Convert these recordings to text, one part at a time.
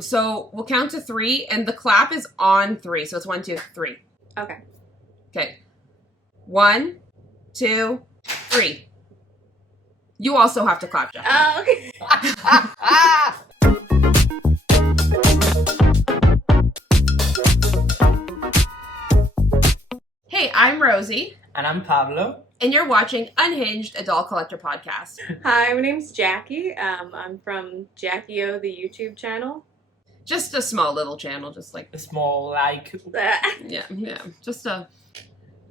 So we'll count to 3, and the clap is on 3. So it's 1, 2, 3. Okay. Okay. 1, 2, 3. You also have to clap, Jacky. Oh, okay. Hey, I'm Rosie. And I'm Pablo. And you're watching Unhinged, a Doll Collector podcast. Hi, my name's Jacky. I'm from Jackyohhh the YouTube channel. Just a small little channel, just like... A small, like... Yeah. Just a...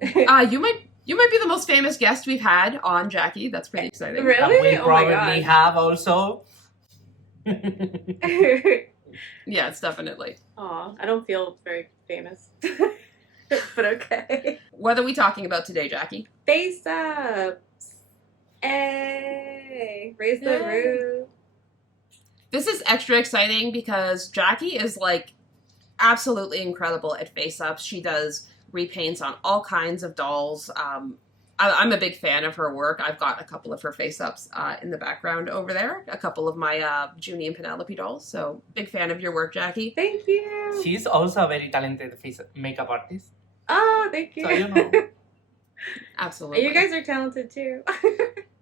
You might be the most famous guest we've had on Jacky. That's pretty exciting. Really? And we Oh my probably God. have also. Yeah, it's definitely. Aw, I don't feel very famous. But okay. What are we talking about today, Jacky? Faceups. Hey, raise the Yay. roof. This is extra exciting because Jacky is like absolutely incredible at face-ups. She does repaints on all kinds of dolls. I'm a big fan of her work. I've got a couple of her face-ups in the background over there. A couple of my Junie and Penelope dolls. So big fan of your work, Jacky. Thank you. She's also a very talented makeup artist. Oh, thank you. So, you know. Absolutely. You guys are talented too.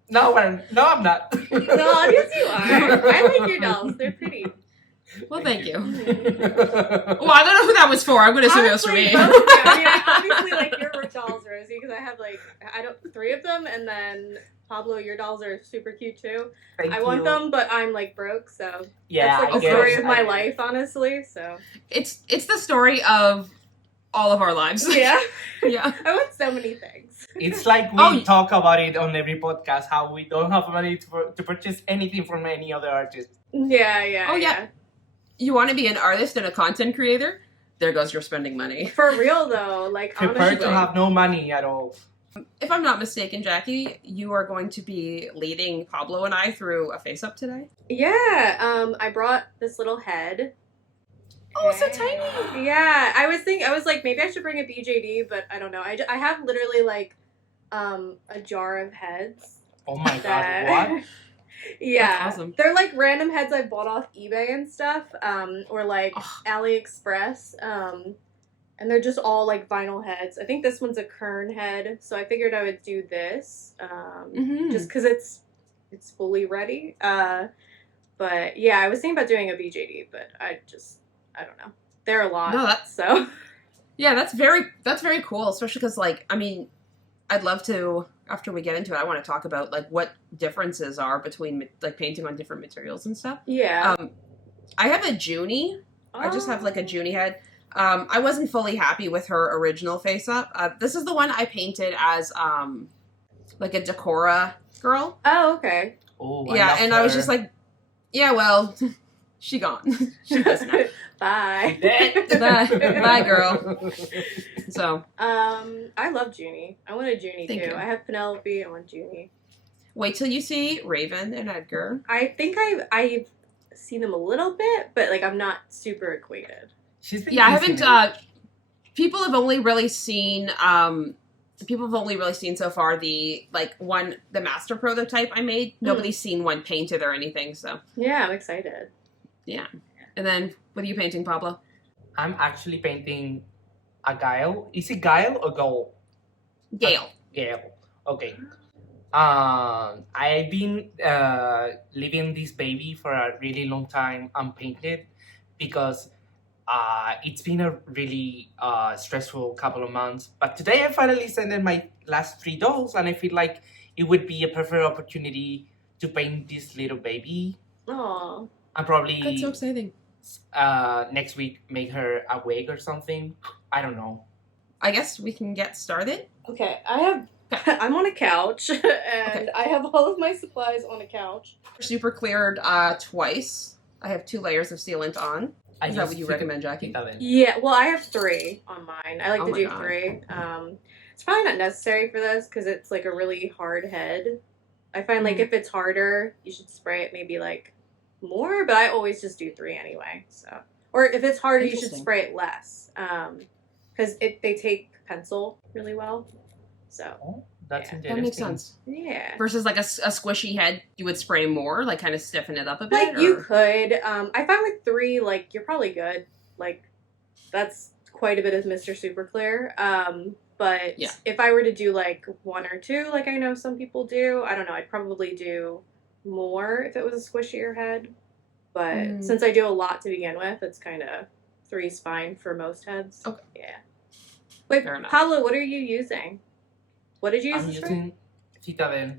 No, I'm not. No, yes you are. I like your dolls. They're pretty. Well, thank you. Well, I don't know who that was for. I'm going to assume it was for me. Honestly, both of you. I mean, I obviously like your dolls, Rosie, because I have like 3 of them, and then Pablo, your dolls are super cute too. Thank I want you. them, but I'm like broke, so Yeah, that's like I the story guess. of my life, honestly. So It's the story of all of our lives. yeah, Yeah. I want so many things. It's like we talk about it on every podcast, how we don't have money to purchase anything from any other artist. Yeah. Oh, yeah. You want to be an artist and a content creator? There goes your spending money. For real though, like Prepared honestly. to have no money at all. If I'm not mistaken, Jacky, you are going to be leading Pablo and I through a face-up today? Yeah, I brought this little head. Oh, it's so tiny! Yeah, I was like, maybe I should bring a BJD, but I don't know. I have literally like a jar of heads. Oh my that- god, what? Yeah, That's awesome. They're like random heads I bought off eBay and stuff, or like AliExpress, and they're just all like vinyl heads. I think this one's a kern head, so I figured I would do this, just because it's fully ready. But yeah, I was thinking about doing a BJD, but I don't know. They're a lot. No, so. Yeah, that's very cool, especially because, like, I mean, I'd love to, after we get into it, I want to talk about, like, what differences are between, like, painting on different materials and stuff. Yeah. I have a Junie. I just have, like, a Junie head. I wasn't fully happy with her original face-up. This is the one I painted as, like, a Decora girl. Oh, okay. Oh, Yeah, and I was just like, yeah, well, she gone. She does not. Bye. Bye, girl. So, I love Junie. I want a Junie Thank too. you. I have Penelope. I want Junie. wait till you see Raven and Edgar. I think I've seen them a little bit, but like I'm not super acquainted. She's been Yeah, I kissing haven't. me. People have only really seen. People have only really seen so far the master prototype I made. Nobody's seen one painted or anything. So Yeah, I'm excited. yeah. And then, what are you painting, Pablo? I'm actually painting a Guile. Is it Guile or Goal? Gale. Gale. Okay. I've been leaving this baby for a really long time unpainted because it's been a really stressful couple of months. But today I finally sent in my last 3 dolls, and I feel like it would be a perfect opportunity to paint this little baby. Aw. And probably That's so exciting. next week make her a wig or something. I don't know. I guess we can get started. Okay, I'm on a couch, and I have all of my supplies on a couch. Super cleared twice. I have 2 layers of sealant on. Is that what you recommend, Jacky? Yeah, well, I have 3 on mine. I like Oh to my do God. 3. It's probably not necessary for this because it's like a really hard head. I find like if it's harder, you should spray it maybe like more, but I always just do 3 anyway. So, or if it's harder, you should Interesting. spray it less because they take pencil really well. So Oh, That's Yeah. interesting. That makes sense. Yeah. Versus like a squishy head, you would spray more, like kind of stiffen it up a bit. Like you could. I find with 3, like you're probably good. Like that's quite a bit of Mr. Super Clear. But Yeah. if I were to do like 1 or 2, like I know some people do, I don't know. I'd probably do more if it was a squishier head. But since I do a lot to begin with, it's kind of 3's fine for most heads. Okay. Yeah. Wait, Fair enough. Pablo, what are you using? What did you use I'm this for? using Citadel.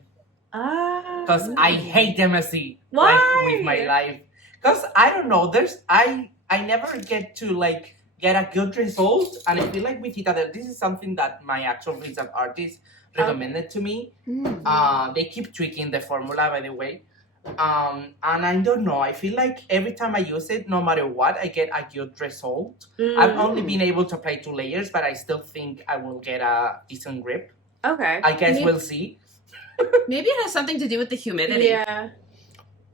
Ah. Because I hate MSC. Why? Like, with my life. Because I don't know, I never get to like get a good result, and I feel like with Citadel, this is something that my actual freelance artist recommended to me. They keep tweaking the formula, by the way. And I don't know, I feel like every time I use it, no matter what, I get a good result. I've only been able to apply 2 layers, but I still think I will get a decent grip. Okay. I guess we'll see. Maybe it has something to do with the humidity. Yeah.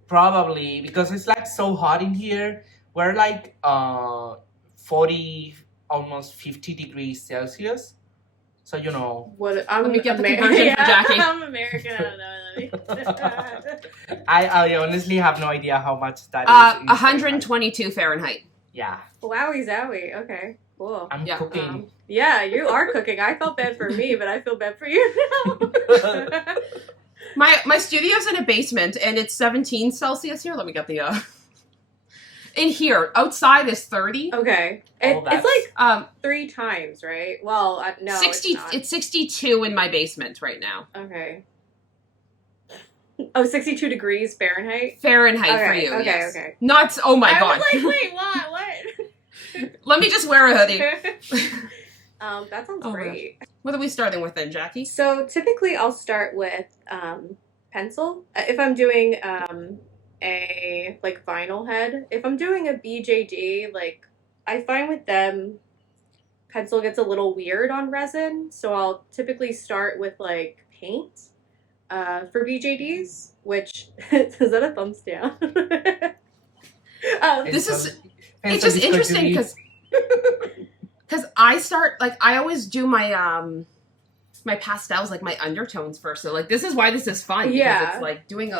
Probably, because it's like so hot in here. We're like 40, almost 50 degrees Celsius. So, you know. What? Let me get the conversion for Jacky. I'm American. I don't know. I honestly have no idea how much that is. 122 Fahrenheit. Yeah. Wowie zowie. Okay. Cool. I'm cooking. Yeah, you are cooking. I felt bad for me, but I feel bad for you now. My studio's in a basement, and it's 17 Celsius here. Let me get the in here. Outside is 30. Okay. It's like 3 times, right? Well, no, 60. it's not. It's 62 in my basement right now. Okay. Oh, 62 degrees Fahrenheit? Fahrenheit for Okay, you. okay, Yes. okay. Not. Oh my I god. was like, wait, what? Let me just wear a hoodie. That sounds Oh, great. What are we starting with then, Jacky? So typically I'll start with pencil. If I'm doing a like vinyl head, if I'm doing a BJD, like I find with them pencil gets a little weird on resin, so I'll typically start with like paint for BJDs, which is that a thumbs down? It's just interesting because I start like I always do my my pastels, like my undertones first. So like this is why this is fun. Because it's like doing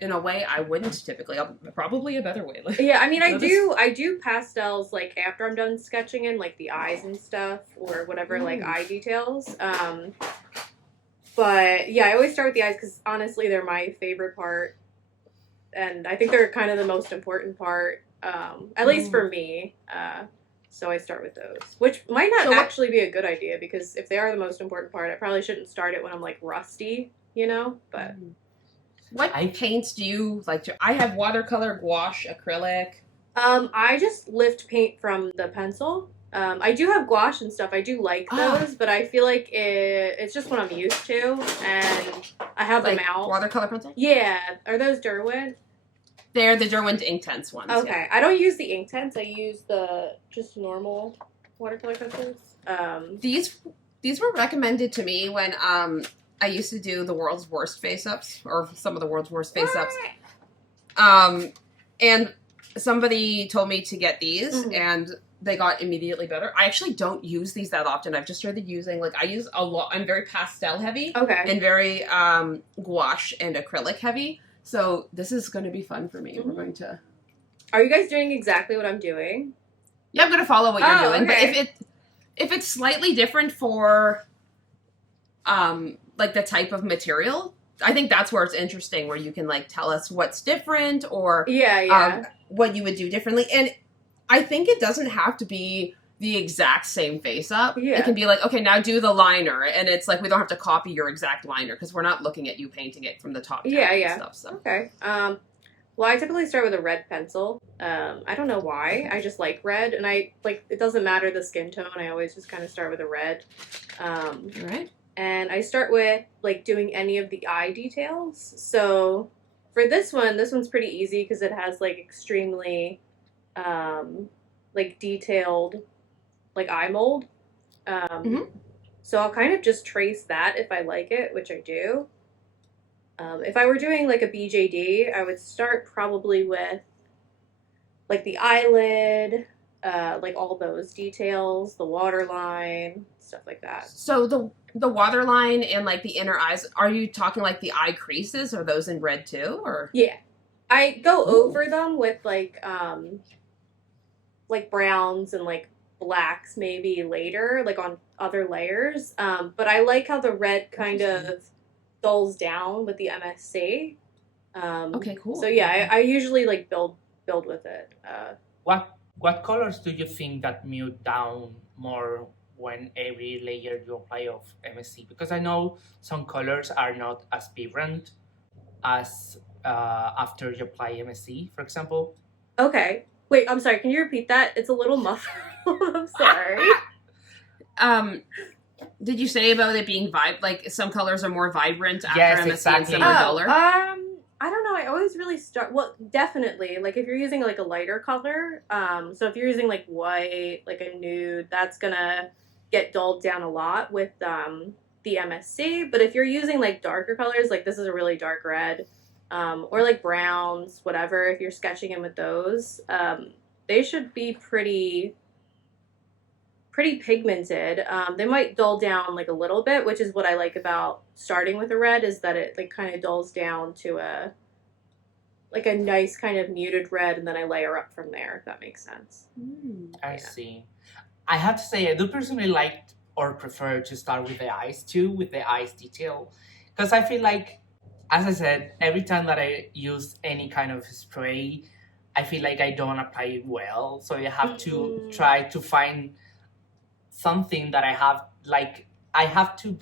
in a way I wouldn't typically. Probably a better way. Like, yeah, I mean I do pastels like after I'm done sketching in like the eyes and stuff or whatever like eye details. But yeah, I always start with the eyes because honestly they're my favorite part, and I think they're kind of the most important part, at least for me. So I start with those, which might not actually be a good idea because if they are the most important part, I probably shouldn't start it when I'm like rusty, you know. But what paints do you like to? I have watercolor, gouache, acrylic. I just lift paint from the pencil. I do have gouache and stuff. I do like those, but I feel like it's just what I'm used to, and I have them out. Watercolor pencil? Yeah. Are those Derwent? They're the Derwent Inktense ones. Okay. Yeah. I don't use the Inktense. I use the just normal watercolor pencils. These were recommended to me when I used to do the world's worst face-ups, or some of the world's worst face-ups. And somebody told me to get these, and they got immediately better. I actually don't use these that often. I've just started using, like, I use a lot. I'm very pastel heavy. Okay. And very gouache and acrylic heavy. So this is going to be fun for me. We're going to... Are you guys doing exactly what I'm doing? Yeah, I'm going to follow what you're doing. Okay. But if it's slightly different for, like, the type of material, I think that's where it's interesting, where you can, like, tell us what's different or what you would do differently. And I think it doesn't have to be the exact same face up. Yeah. It can be like, okay, now do the liner. And it's like, we don't have to copy your exact liner because we're not looking at you painting it from the top down and stuff. So. Okay. Well, I typically start with a red pencil. I don't know why. I just like red, and it doesn't matter the skin tone. I always just kind of start with a red. All right. And I start with, like, doing any of the eye details. So for this one's pretty easy because it has, like, extremely, like, detailed, like, eye mold. So I'll kind of just trace that if I like it, which I do. If I were doing, like, a BJD, I would start probably with, like, the eyelid, like all those details, the waterline, stuff like that. So the waterline and like the inner eyes, are you talking like the eye creases? Are those in red too, or? Yeah, I go Ooh. over them with like browns and like blacks maybe later, like on other layers. But I like how the red kind of dulls down with the MSC. Okay, cool. So yeah, I usually like build with it. What colors do you think that mute down more when every layer you apply of MSC? Because I know some colors are not as vibrant as after you apply MSC, for example. Okay. Wait, I'm sorry. Can you repeat that? It's a little muffled. I'm sorry. Did you say about it being like some colors are more vibrant after Yes, MSC exactly. and some are duller? I don't know. I always really start. Well, definitely. Like if you're using like a lighter color, so if you're using like white, like a nude, that's gonna get dulled down a lot with the MSC. But if you're using like darker colors, like this is a really dark red, or like browns, whatever. If you're sketching in with those, they should be pretty pigmented. They might dull down like a little bit, which is what I like about starting with a red, is that it like kind of dulls down to a nice kind of muted red, and then I layer up from there, if that makes sense. I see. I have to say, I do personally like or prefer to start with the eyes too, with the eyes detail, because I feel like, as I said, every time that I use any kind of spray, I feel like I don't apply it well, so I have to try to find something that I have to,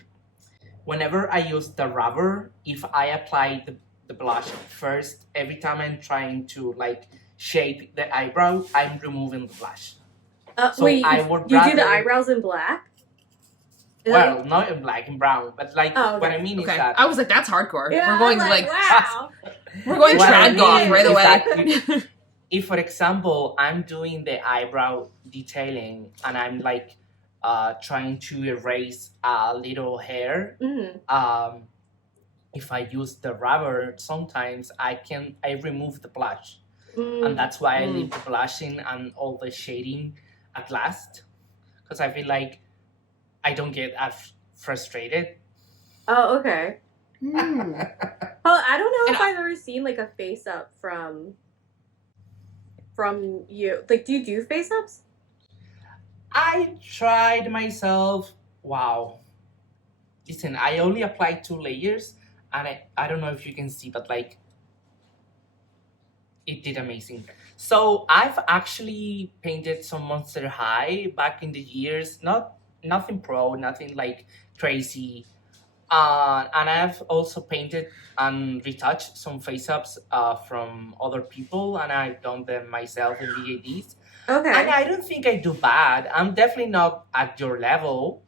whenever I use the rubber, if I apply the blush first, every time I'm trying to like shape the eyebrow, I'm removing the blush. So wait, I would you do the eyebrows in black? Well, not in black, in brown, but like what I mean is that I was like, that's hardcore. Yeah, we're going wow. We're going trad goth right away. If, for example, I'm doing the eyebrow detailing and I'm like trying to erase a little hair, if I use the rubber, sometimes I remove the blush, and that's why I leave the blushing and all the shading at last, because I feel like I don't get as frustrated. Oh, okay. Well, I don't know if I've ever seen like a face up from you. Like, do you do face ups? I tried myself. Wow. Listen, I only applied 2 layers, and I don't know if you can see, but like, it did amazing. So I've actually painted some Monster High back in the years. Nothing pro, nothing like crazy. And I've also painted and retouched some face-ups from other people, and I've done them myself in VADs. Okay. And I don't think I do bad. I'm definitely not at your level.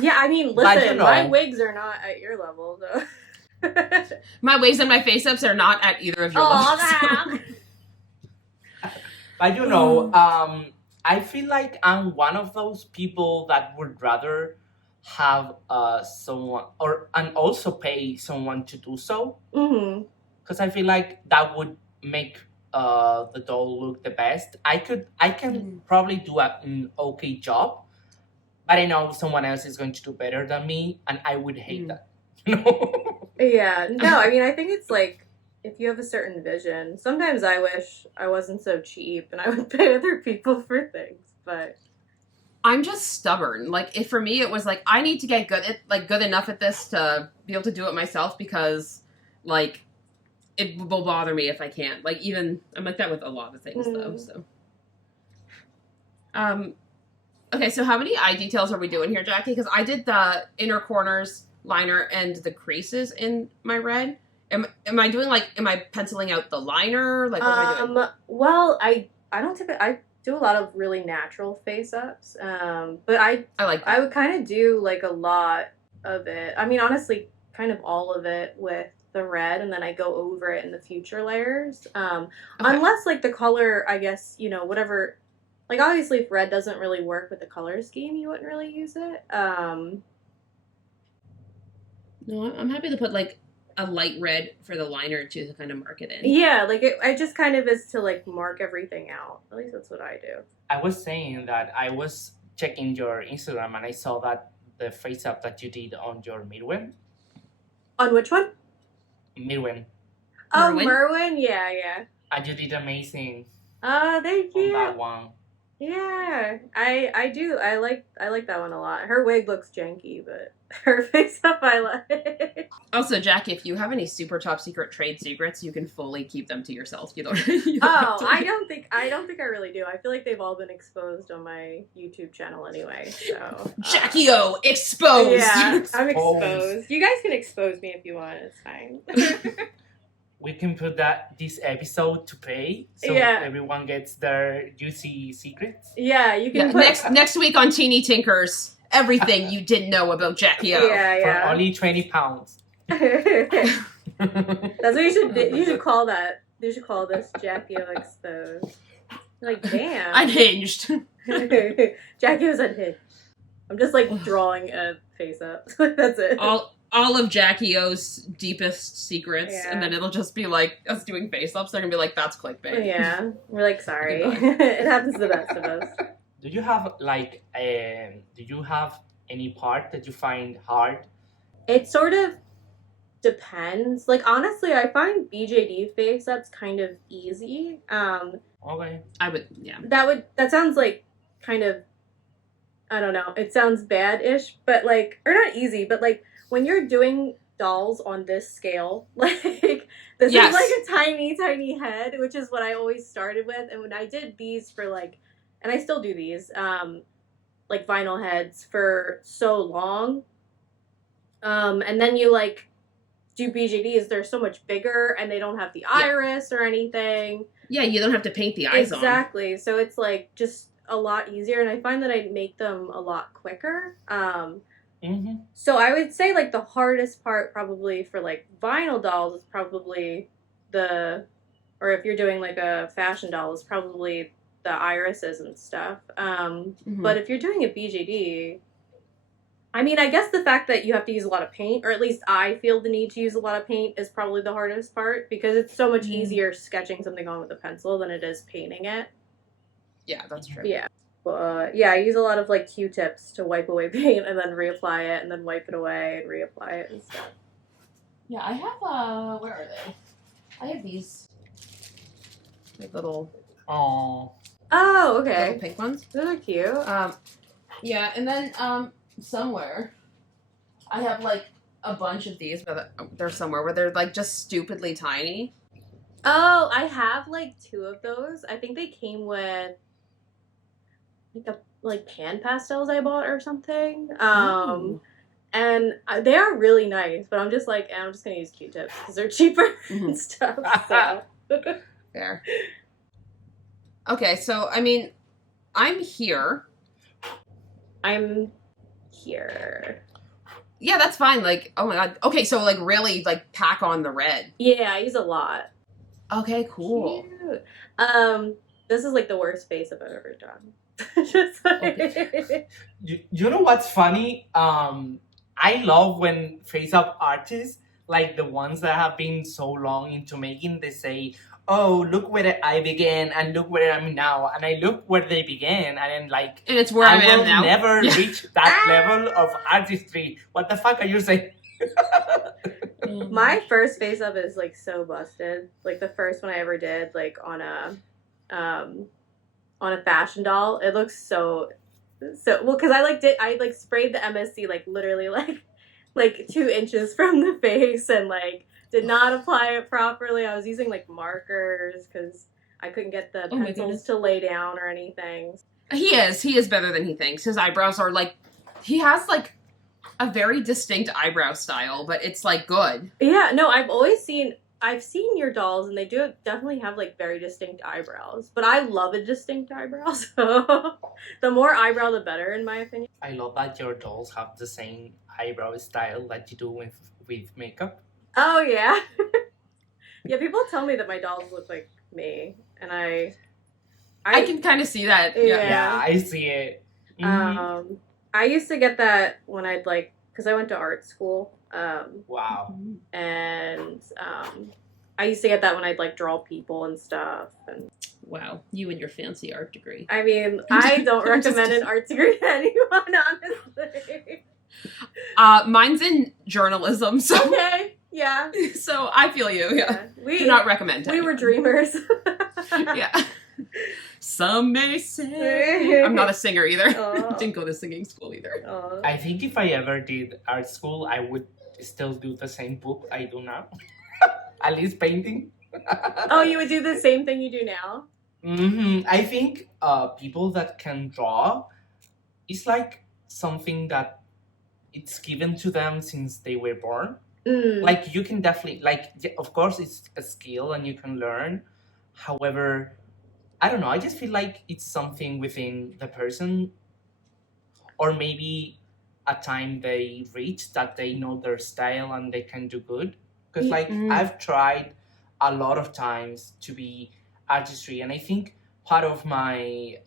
Yeah, I mean, listen, my wigs are not at your level, though. My wigs and my face-ups are not at either of your levels. But I feel like I'm one of those people that would rather have someone and also pay someone to do so, because I feel like that would make the doll look the best. I can probably do an okay job, but I know someone else is going to do better than me, and I would hate that. Yeah, no, I mean, I think it's like, if you have a certain vision, sometimes I wish I wasn't so cheap and I would pay other people for things, but I'm just stubborn. Like, if for me it was like, I need to get good enough at this to be able to do it myself, because like it will bother me if I can't. Like, even I'm like that with a lot of things though. So okay, so how many eye details are we doing here, Jacky? Because I did the inner corners liner and the creases in my red. Am I doing like, am I penciling out the liner? Like, what am I doing? Well, I don't typically, I do a lot of really natural face ups, but I like that. I would kind of do like a lot of it. I mean, honestly, kind of all of it with the red, and then I go over it in the future layers. Unless like the color, I guess, whatever. Like, obviously, if red doesn't really work with the color scheme, you wouldn't really use it. No, I'm happy to put like a light red for the liner to kind of mark it in. Yeah, like it just kind of is to like mark everything out. At least that's what I do. I was saying that I was checking your Instagram and I saw that the face up that you did on your Mirwen. On which one? Mirwen. Oh, Merwin? Yeah. And you did amazing Thank you. on that one. Yeah, I do. I like that one a lot. Her wig looks janky, but her face up I like. Also, Jack, if you have any super top secret trade secrets, you can fully keep them to yourself. You don't. I don't think I really do. I feel like they've all been exposed on my YouTube channel anyway. So Jackyohhh exposed. Yeah, I'm exposed. You guys can expose me if you want. It's fine. We can put this episode to play so everyone gets their juicy secrets. Yeah, you can put next week on Teeny Tinkers, everything you didn't know about Jackyohhh. Yeah. For only 20 pounds. That's what you should call that. You should call this Jackyohhh exposed. Like, damn. Unhinged. Jackyohh's unhinged. I'm just like drawing a face up. That's it. All of Jackyohh's deepest secrets, and then it'll just be like us doing face-ups. They're gonna be like, "That's clickbait." Yeah, we're like, sorry. It happens to the best of us. Do you have any part that you find hard? It sort of depends. Like, honestly, I find BJD face-ups kind of easy. Okay. That sounds like kind of, I don't know. It sounds bad-ish, but like, or not easy, but like. When you're doing dolls on this scale, like, this is like a tiny, tiny head, which is what I always started with. And when I did these for like, and I still do these, like vinyl heads for so long. And then you like do BJDs, they're so much bigger and they don't have the iris or anything. Yeah, you don't have to paint the eyes on. Exactly. So it's like just a lot easier. And I find that I make them a lot quicker. So I would say like the hardest part probably for like vinyl dolls is probably or if you're doing like a fashion doll is probably the irises and stuff. But if you're doing a BJD, I mean, I guess the fact that you have to use a lot of paint, or at least I feel the need to use a lot of paint, is probably the hardest part because it's so much easier sketching something on with a pencil than it is painting it. Yeah, that's true. Yeah. I use a lot of like Q-tips to wipe away paint and then reapply it and then wipe it away and reapply it and stuff. Yeah, I have where are they? I have these like little okay. Little pink ones. Those are cute. Yeah, and then somewhere I have like a bunch of these, but they're somewhere where they're like just stupidly tiny. Oh, I have like 2 of those. I think they came with like pan pastels I bought or something. And they are really nice, but I'm just like, I'm just gonna use Q-tips because they're cheaper and stuff. So. Fair. Okay, so I mean, I'm here. Yeah, that's fine. Like, oh my god. Okay, so like really like pack on the red. Yeah, I use a lot. Okay, cool. Cute. This is like the worst face I've ever done. Just like... you know what's funny? I love when face-up artists, like the ones that have been so long into making, they say, oh, look where I began and look where I'm now. And I look where they began and then like... And it's where I am now. will never reach that level of artistry. What the fuck are you saying? My first face-up is like so busted. Like the first one I ever did, like on a fashion doll. It looks so well because I sprayed the MSC like literally like 2 inches from the face and like did not apply it properly. I was using like markers because I couldn't get the pencils to lay down or anything. He is better than he thinks. His eyebrows are like, he has like a very distinct eyebrow style, but it's like good. Yeah, no, I've seen your dolls and they do definitely have like very distinct eyebrows, but I love a distinct eyebrow, so the more eyebrow the better in my opinion. I love that your dolls have the same eyebrow style that you do with makeup. Oh yeah. Yeah, people tell me that my dolls look like me and I can kind of see that. Yeah, I see it. I used to get that when I'd like, because I went to art school Wow. And I used to get that when I'd like draw people and stuff. And Wow, you and your fancy art degree. I mean, I don't recommend an art degree to anyone, honestly. Mine's in journalism, so Okay, yeah. so I feel you. Yeah, We do not recommend. We were dreamers. Yeah. Some may say I'm not a singer either. Didn't go to singing school either. I think if I ever did art school, I would still do the same book I do now. At least painting. Oh, you would do the same thing you do now? I think people that can draw, it's like something that it's given to them since they were born. Like you can definitely, like, of course it's a skill and you can learn. However, I don't know, I just feel like it's something within the person, or maybe a time they reach that they know their style and they can do good. Because like I've tried a lot of times to be artistry, and I think part of my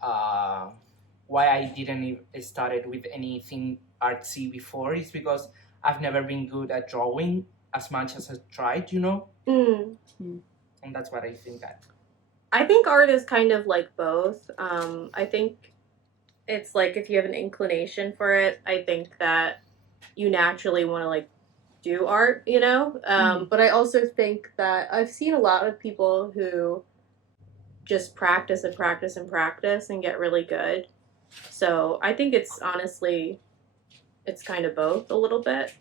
why I didn't started with anything artsy before is because I've never been good at drawing as much as I tried, you know? And that's what I think that. I think art is kind of like both. I think it's like if you have an inclination for it, I think that you naturally want to like do art, you know? But I also think that I've seen a lot of people who just practice and practice and practice and get really good. So I think it's honestly, it's kind of both a little bit.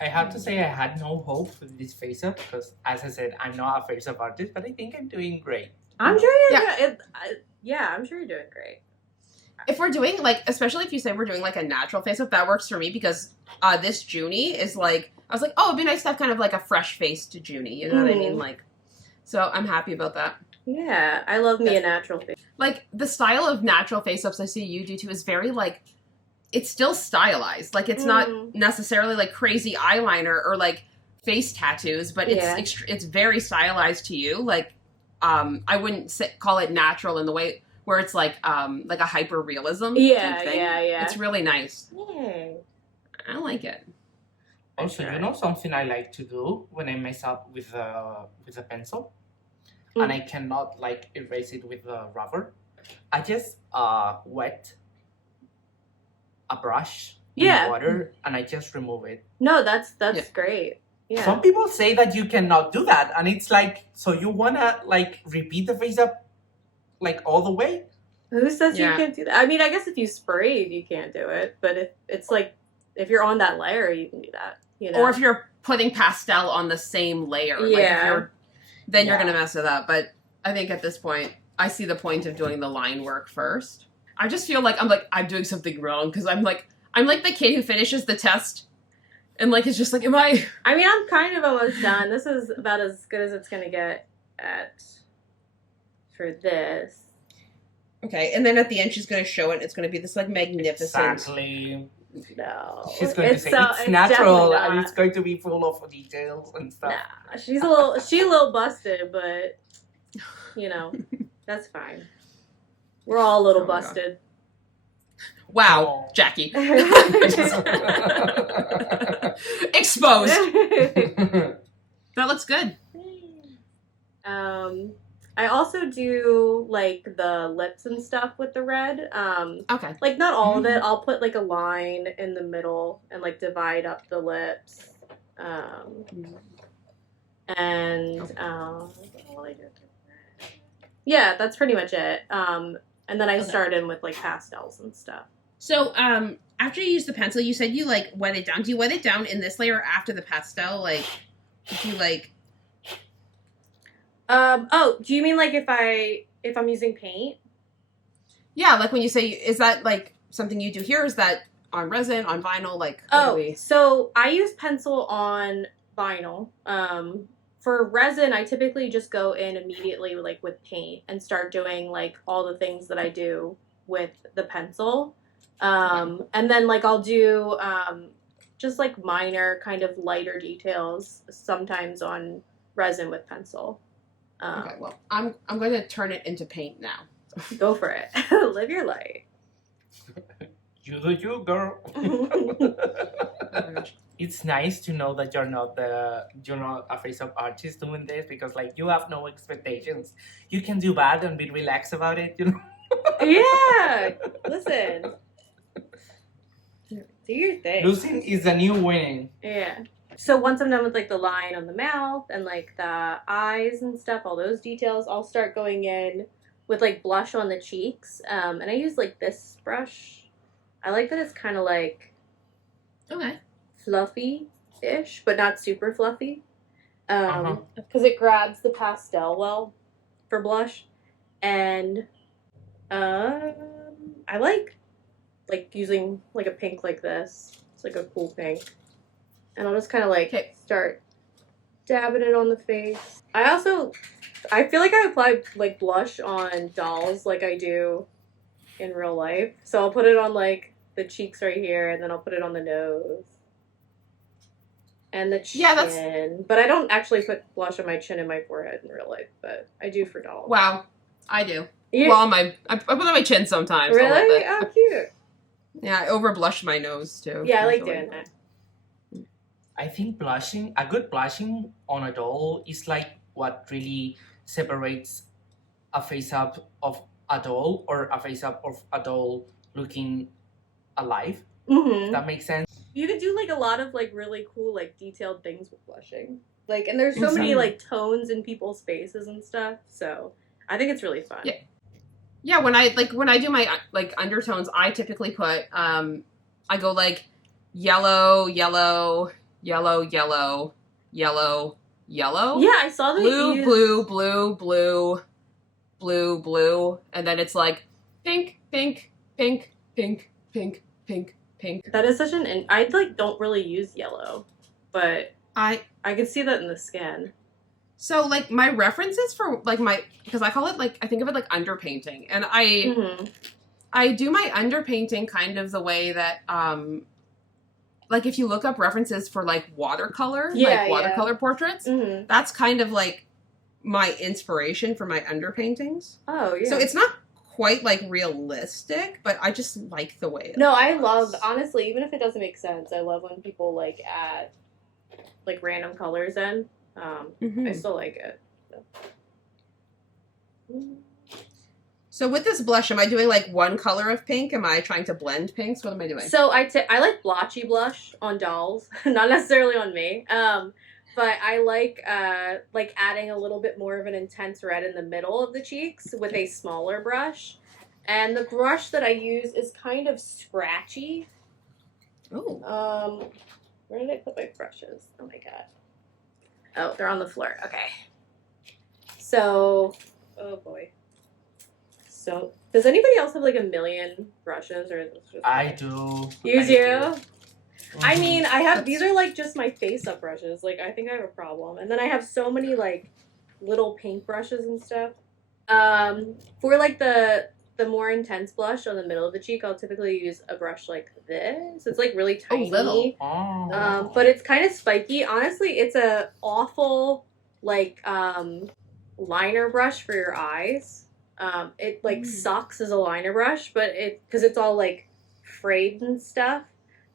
I have to say I had no hope with this face-up because, as I said, I'm not a face-up artist, but I think I'm doing great. I'm sure you're I'm sure you're doing great. If we're doing, like, especially if you say we're doing, like, a natural face-up, that works for me because this Junie is, like, I was like, oh, it'd be nice to have kind of, like, a fresh-faced Junie, you know what I mean? Like, so I'm happy about that. Yeah, I love me a natural face. Like, the style of natural face-ups I see you do, too, is very, like, it's still stylized. Like, it's not necessarily, like, crazy eyeliner or, like, face tattoos, but it's very stylized to you. Like, I wouldn't call it natural in the way where it's, like a hyper-realism type thing. Yeah. It's really nice. Yeah. I like it. Also, you know something I like to do when I mess up with a pencil? And I cannot, like, erase it with a rubber? I just wet a brush in water and I just remove it. No, that's great. Yeah. Some people say that you cannot do that, and it's like, so you wanna like repeat the face up like all the way? Who says you can't do that? I mean, I guess if you sprayed, you can't do it, but if it's like if you're on that layer, you can do that. You know? Or if you're putting pastel on the same layer, like if you're, then you're gonna mess it up. But I think at this point, I see the point of doing the line work first. I just feel like I'm doing something wrong because I'm like the kid who finishes the test and like is just like, am I? I mean, I'm kind of almost done. This is about as good as it's gonna get for this. Okay, and then at the end she's gonna show it. It's gonna be this like magnificent. Exactly. No, she's going to say it's natural and it's going to be full of details and stuff. Nah, she's a little busted, but you know, that's fine. We're all a little busted. Wow, Jacky. Exposed. That looks good. I also do like the lips and stuff with the red. Okay. Like not all of it. I'll put like a line in the middle and like divide up the lips. Yeah, that's pretty much it. And then I start in with like pastels and stuff. So, after you use the pencil, you said you like wet it down. Do you wet it down in this layer after the pastel? Like, if you like. Oh, do you mean like if I'm using paint? Yeah, like when you say, is that like something you do here? Is that on resin, on vinyl? Like, so I use pencil on vinyl. For resin, I typically just go in immediately like with paint and start doing like all the things that I do with the pencil. And then like I'll do just like minor kind of lighter details sometimes on resin with pencil. Okay, well, I'm going to turn it into paint now. Go for it. Live your life. You do you, girl. It's nice to know that you're not a face-up artist doing this, because like you have no expectations. You can do bad and be relaxed about it, you know. Yeah. Listen. Do your thing. Losing is the new winning. Yeah. So once I'm done with like the line on the mouth and like the eyes and stuff, all those details, I'll start going in with like blush on the cheeks. And I use like this brush. I like that it's kind of like fluffy-ish, but not super fluffy. Because it grabs the pastel well for blush. And I like using like a pink like this. It's like a cool pink. And I'll just kind of like start dabbing it on the face. I feel like I apply like blush on dolls like I do in real life. So I'll put it on like the cheeks right here, and then I'll put it on the nose. And the chin. Yeah, but I don't actually put blush on my chin and my forehead in real life, but I do for dolls. Wow, I do. Yeah. Well, I put it on my chin sometimes. Really? Oh, cute. Yeah, I over blush my nose too. Yeah, I like doing that. I think a good blushing on a doll is like what really separates a face-up of a doll or a face-up of a doll looking alive. Mm-hmm. That makes sense. You could do like a lot of like really cool like detailed things with blushing. Like, and there's so many like tones in people's faces and stuff. So I think it's really fun. Yeah. Yeah, when I do my like undertones, I typically put I go like yellow, yellow, yellow, yellow, yellow, yellow. Yeah, I saw that. Blue, blue, blue, blue, blue, blue, and then it's like pink, pink, pink, pink, pink, pink, pink. That is such I like don't really use yellow, but I can see that in the skin. So, like, my references for, like, because I call it, like, I think of it like underpainting. And I do my underpainting kind of the way that, like, if you look up references for, like, watercolor, watercolor portraits, that's kind of, like, my inspiration for my underpaintings. Oh, yeah. So it's not quite, like, realistic, but I just like the way it No, I love, honestly, even if it doesn't make sense, I love when people, like, add, like, random colors in. I still like it. So with this blush, am I doing like one color of pink? Am I trying to blend pinks? What am I doing? So I like blotchy blush on dolls, not necessarily on me. But I like adding a little bit more of an intense red in the middle of the cheeks with a smaller brush. And the brush that I use is kind of scratchy. Oh. Where did I put my brushes? Oh my god. Oh, they're on the floor. Okay. So, oh boy. So, does anybody else have like a million brushes, or is this just I do. You do? I mean, I have, these are like just my face-up brushes. Like, I think I have a problem. And then I have so many like little pink brushes and stuff. For like the more intense blush on the middle of the cheek, I'll typically use a brush like this. It's like really tiny. Oh. But it's kind of spiky. Honestly, it's a awful like liner brush for your eyes. It like sucks as a liner brush, but because it's all like frayed and stuff.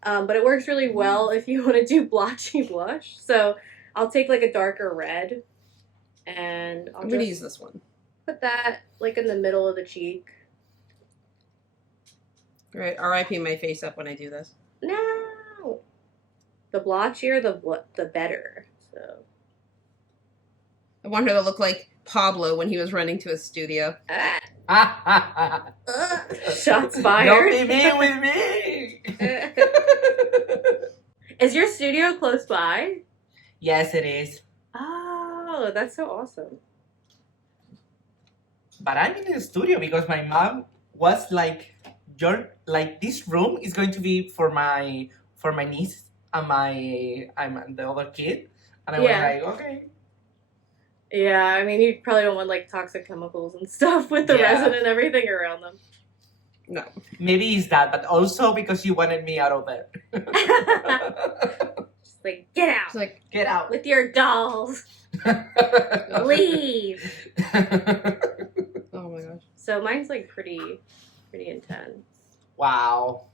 But it works really well if you want to do blotchy blush. So I'll take like a darker red, and I'm gonna use this one. Put that like in the middle of the cheek. Right, R.I.P. my face up when I do this. No, the blotchier, the better. So I want her to look like Pablo when he was running to his studio. Shots fired. Don't be mean with me. Is your studio close by? Yes, it is. Oh, that's so awesome. But I'm in the studio because my mom was like, this room is going to be for my niece and the other kid, and I was like, okay. Yeah, I mean, you probably don't want like toxic chemicals and stuff with the resin and everything around them. No. Maybe it's that, but also because you wanted me out of there. Just like, get out. It's like, get out with your dolls. Leave. Oh my gosh. So mine's like pretty intense. Wow.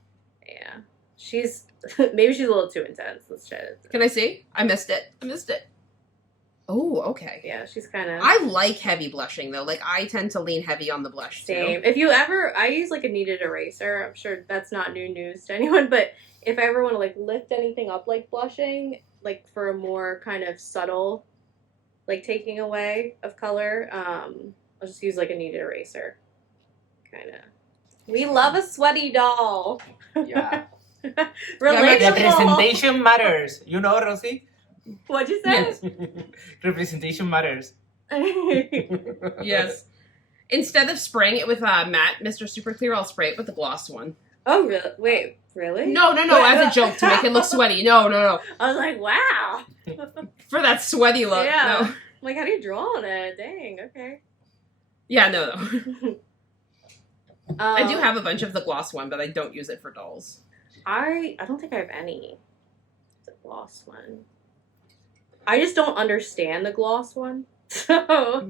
Yeah. She's maybe she's a little too intense. Let's try it. Can I see? I missed it. Oh, okay. Yeah, she's kind of. I like heavy blushing though. Like I tend to lean heavy on the blush Same. too. If you ever, I use like a kneaded eraser. I'm sure that's not new news to anyone, but if I ever want to like lift anything up like blushing, like for a more kind of subtle, like taking away of color, I'll just use like a kneaded eraser. Kind of. We love a sweaty doll. Yeah. Relatable. Representation matters. You know, Rosie? What'd you say? Yes. Representation matters. Yes. Instead of spraying it with matte Mr. Super Clear, I'll spray it with the gloss one. Oh, really? Wait, really? No, as a joke to make it look sweaty. No. I was like, wow. For that sweaty look. Yeah. No. Like, how do you draw on it? Dang, okay. Yeah, no. I do have a bunch of the gloss one, but I don't use it for dolls. I don't think I have any. The gloss one. I just don't understand the gloss one. So.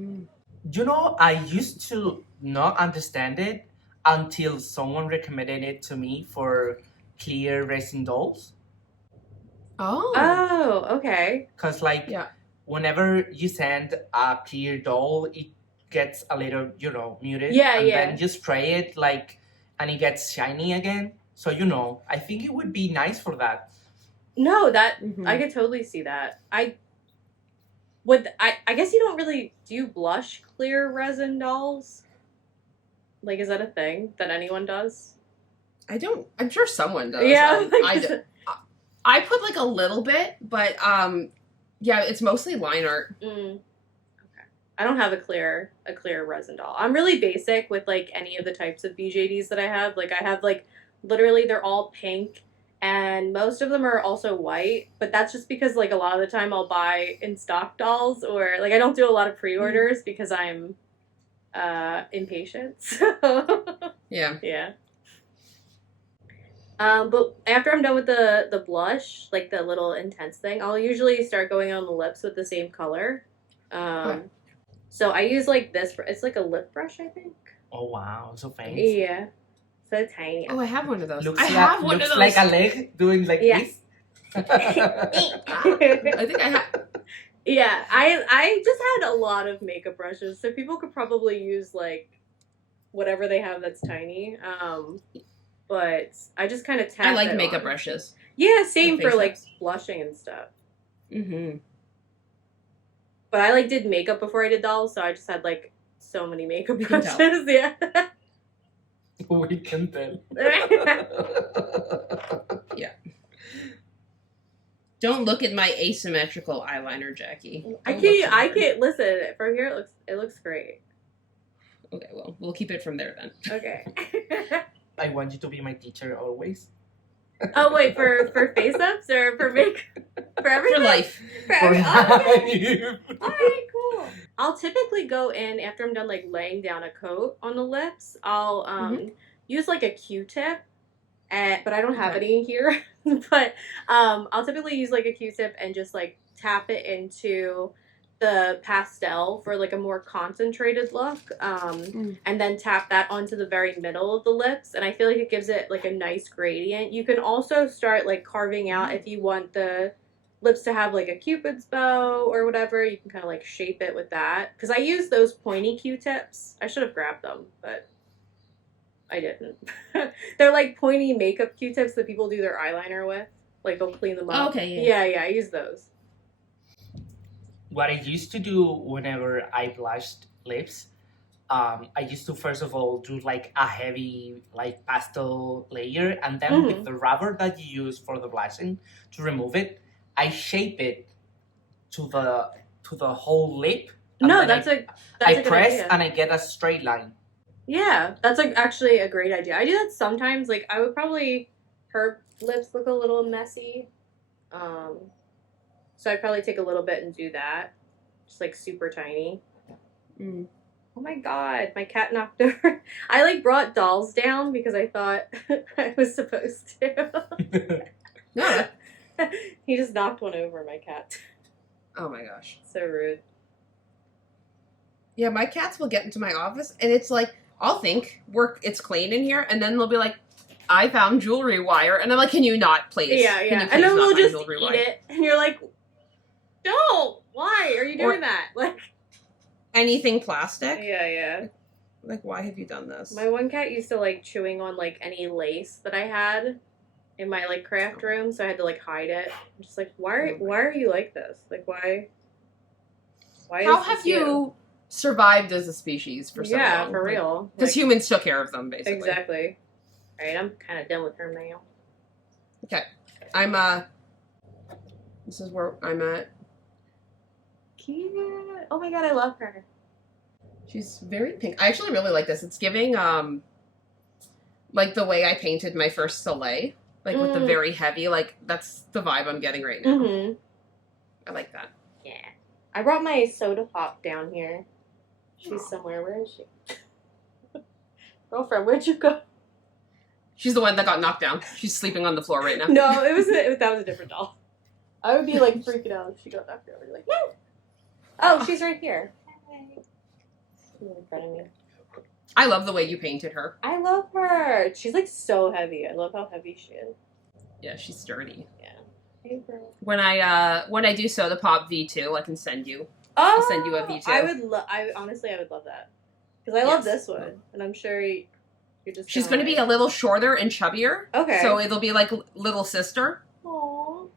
You know, I used to not understand it until someone recommended it to me for clear resin dolls. Oh, okay. Because, like, whenever you send a clear doll, it gets a little, muted. Yeah, and then you spray it, like, and it gets shiny again. So, I think it would be nice for that. No, I could totally see that. I guess you don't really do blush clear resin dolls. Like, is that a thing that anyone does? I'm sure someone does. Yeah. I put like a little bit, but yeah, it's mostly line art. Okay. I don't have a clear resin doll. I'm really basic with like any of the types of BJDs that I have. Like I have like literally they're all pink. And most of them are also white, but that's just because, like, a lot of the time I'll buy in stock dolls, or, like, I don't do a lot of pre-orders because I'm impatient, so... Yeah. Yeah. But after I'm done with the blush, like, the little intense thing, I'll usually start going on the lips with the same color. So I use, like, this, it's like a lip brush, I think. Oh, wow, so fancy. Yeah. So tiny. Oh, I have one of those. Looks those. Like a leg doing like this. I think I have. Yeah, I just had a lot of makeup brushes, so people could probably use like whatever they have that's tiny. But I just kind of tap. I like makeup brushes. Yeah, same for like blushing and stuff. Mm-hmm. But I like did makeup before I did dolls, so I just had like so many makeup brushes. Yeah. We can tell. Yeah. Don't look at my asymmetrical eyeliner, Jacky. I can't listen. From here it looks great. Okay, well, we'll keep it from there then. Okay. I want you to be my teacher always. Oh wait, for face ups or for make for everything? For life. For okay. All right, cool. I'll typically go in after I'm done like laying down a coat on the lips. I'll use like a Q-tip, but I don't have any here. But I'll typically use like a Q-tip and just like tap it into the pastel for like a more concentrated look, and then tap that onto the very middle of the lips, and I feel like it gives it like a nice gradient. You can also start like carving out if you want the lips to have like a cupid's bow or whatever. You can kind of like shape it with that, because I use those pointy Q-tips. I should have grabbed them, but I didn't. They're like pointy makeup Q-tips that people do their eyeliner with, like they'll clean them up. Okay, yeah, I use those. What I used to do whenever I blushed lips, I used to first of all do like a heavy like pastel layer, and then with the rubber that you use for the blushing to remove it, I shape it to the whole lip. No, that's a good press idea. And I get a straight line. Yeah, that's actually a great idea. I do that sometimes. Like I would probably, her lips look a little messy. So I'd probably take a little bit and do that. Just like super tiny. Oh my god, my cat knocked over. I like brought dolls down because I thought I was supposed to. No. He just knocked one over, my cat. Oh my gosh. So rude. Yeah, my cats will get into my office and it's like, I'll think it's clean in here, and then they'll be like, I found jewelry wire, and I'm like, can you not, please? Yeah, Can you and please then not we'll find just jewelry eat wire? it, and you're like, don't. Why are you doing that? Like, anything plastic? yeah. Like, why have you done this? My one cat used to like chewing on like any lace that I had in my like craft room, so I had to like hide it. I'm just like, why are you like this? Like, why? How have you survived as a species for so long? Yeah, for real. Because humans took care of them, basically. Exactly. All right, I'm kind of done with her now. Okay, this is where I'm at. Cute. Oh my god, I love her. She's very pink. I actually really like this. It's giving, like the way I painted my first Soleil. Like with the very heavy, like that's the vibe I'm getting right now. Mm-hmm. I like that. Yeah. I brought my soda pop down here. She's somewhere. Where is she? Girlfriend, where'd you go? She's the one that got knocked down. She's sleeping on the floor right now. No, that was a different doll. I would be like freaking out if she got knocked down. I'd be like, no! Oh, she's right here. She's in front of me. I love the way you painted her. I love her. She's like so heavy. I love how heavy she is. Yeah, she's sturdy. Yeah. Hey, girl. When I do Soda Pop V2, I can send you. Oh, I'll send you a V2. I honestly would love that because I love this one, and I'm sure you're just. She's going to be a little shorter and chubbier. Okay. So it'll be like little sister. Aww.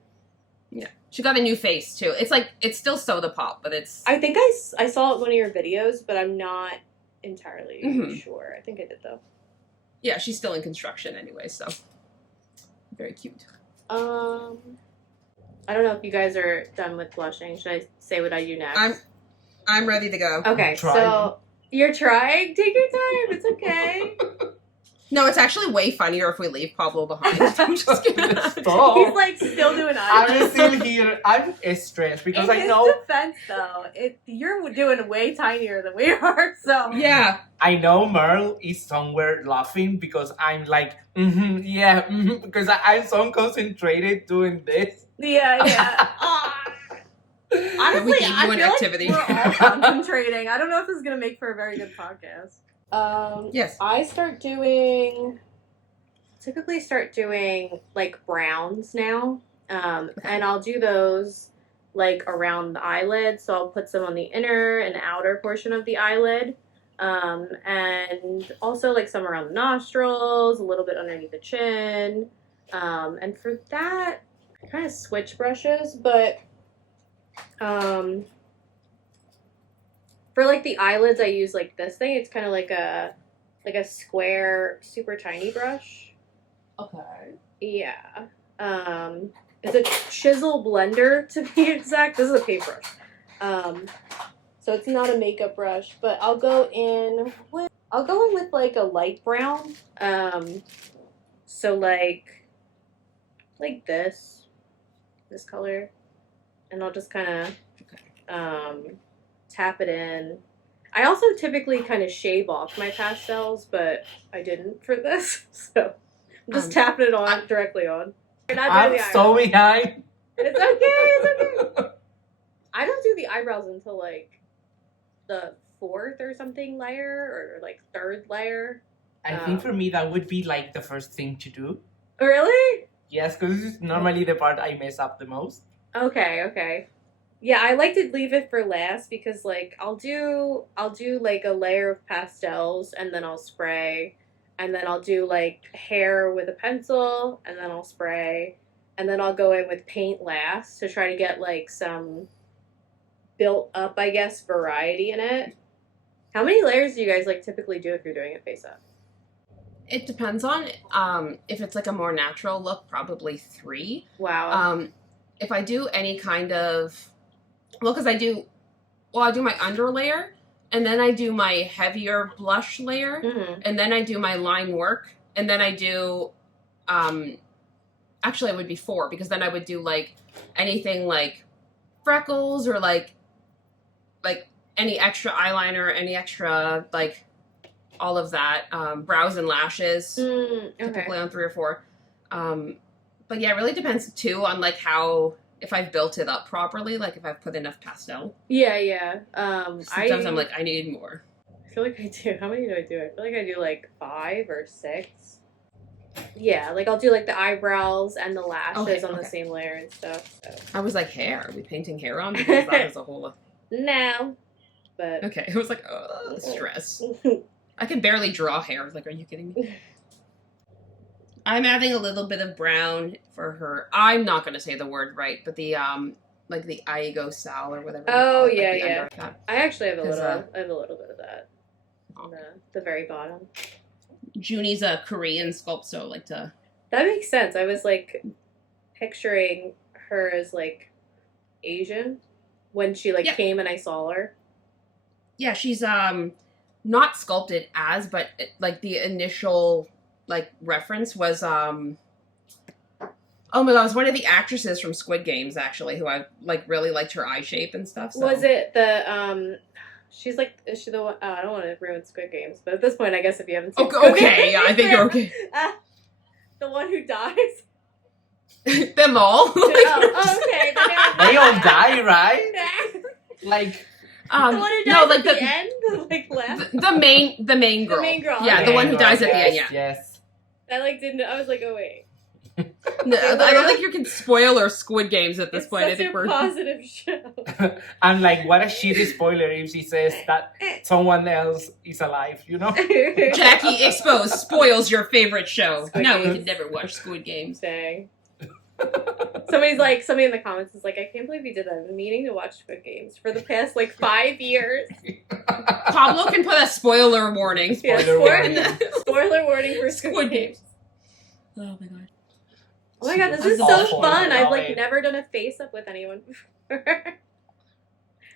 Yeah. She got a new face too. It's like it's still Soda Pop, but it's. I think I saw it in one of your videos, but I'm not entirely sure. I think I did though. Yeah, she's still in construction anyway, so very cute. I don't know if you guys are done with blushing. Should I say what I do next? I'm ready to go. Okay, so you're trying. Take your time. It's okay. No, it's actually way funnier if we leave Pablo behind. I'm just kidding. Stop. He's like still doing eyes. I'm still here. I'm stressed because In I his know. defense, though, you're doing way tinier than we are. So Yeah. I know Merle is somewhere laughing because I'm like, because I'm so concentrated doing this. yeah. Honestly, We gave you I an feel activity. like we're all concentrating. I don't know if this is gonna make for a very good podcast. Yes. I typically start doing like browns now. And I'll do those like around the eyelid. So I'll put some on the inner and outer portion of the eyelid. And also like some around the nostrils, a little bit underneath the chin. And for that, I kind of switch brushes, but for like the eyelids, I use like this thing. It's kind of like a square, super tiny brush. Okay. Yeah. It's a chisel blender to be exact. This is a paintbrush. So it's not a makeup brush, but I'll go in with like a light brown. So like this color, and I'll just kind of tap it in. I also typically kind of shave off my pastels, but I didn't for this, so I'm just tapping it on directly on. I'm so behind. It's okay. I don't do the eyebrows until like the fourth or something layer, or like third layer. I think for me that would be like the first thing to do. Really? Yes, because this is normally the part I mess up the most. Okay. Yeah, I like to leave it for last because like I'll do like a layer of pastels, and then I'll spray, and then I'll do like hair with a pencil, and then I'll spray, and then I'll go in with paint last to try to get like some built up, I guess, variety in it. How many layers do you guys like typically do if you're doing a face up? It depends on if it's like a more natural look, probably 3. Wow. If I do any kind of, I do my under layer, and then I do my heavier blush layer, and then I do my line work, and then I do, actually it would be 4, because then I would do like anything like freckles, or like any extra eyeliner, any extra like all of that, brows and lashes, typically on 3 or 4. But yeah, it really depends too on like if I've built it up properly, like if I've put enough pastel. Yeah. Sometimes I'm like, I need more. I feel like I do. How many do I do? I feel like I do like 5 or 6. Yeah, like I'll do like the eyebrows and the lashes on the okay. same layer and stuff. So. I was like, hair? Are we painting hair on? Because that is a whole... No. But... Okay, it was like, stress. I can barely draw hair. I was like, are you kidding me? I'm adding a little bit of brown for her. I'm not going to say the word right, but the, like the Aigo Sal or whatever. Oh, like yeah, the yeah. under- I actually have a little, Because, I have a little bit of that. On the very bottom. Junie's a Korean sculpt, so I like to... That makes sense. I was like picturing her as like Asian when she like came and I saw her. Yeah, she's not sculpted as, but like the initial like reference was oh my god, it was one of the actresses from Squid Games actually, who I like really liked her eye shape and stuff. So. Was it the she's like, is she the one? Oh, I don't want to ruin Squid Games, but at this point, I guess if you haven't seen Squid okay, Games, yeah, I think you're okay. The one who dies. Them all. Okay. They all die, right? Like. The one who dies at the end, like left. The main girl. The main girl. Yeah, the one who dies at the end. Yeah. Yes. I like didn't. I was like, oh wait. No, I don't think you can spoil or Squid Games at this point. Such I think a positive show. I'm like, what a shitty spoiler if she says that someone else is alive, you know? Jacky exposed spoils your favorite show. Squid No, we Games. could never watch Squid Games. Dang. Somebody in the comments is like, I can't believe you did that. I've been meaning to watch Squid Games for the past like 5 years. Pablo can put a spoiler warning. Spoiler warning. Spoiler warning for Squid Games. Oh my god. Oh my god, this That's is so awful. fun. I've Love like it. never done a face up with anyone before.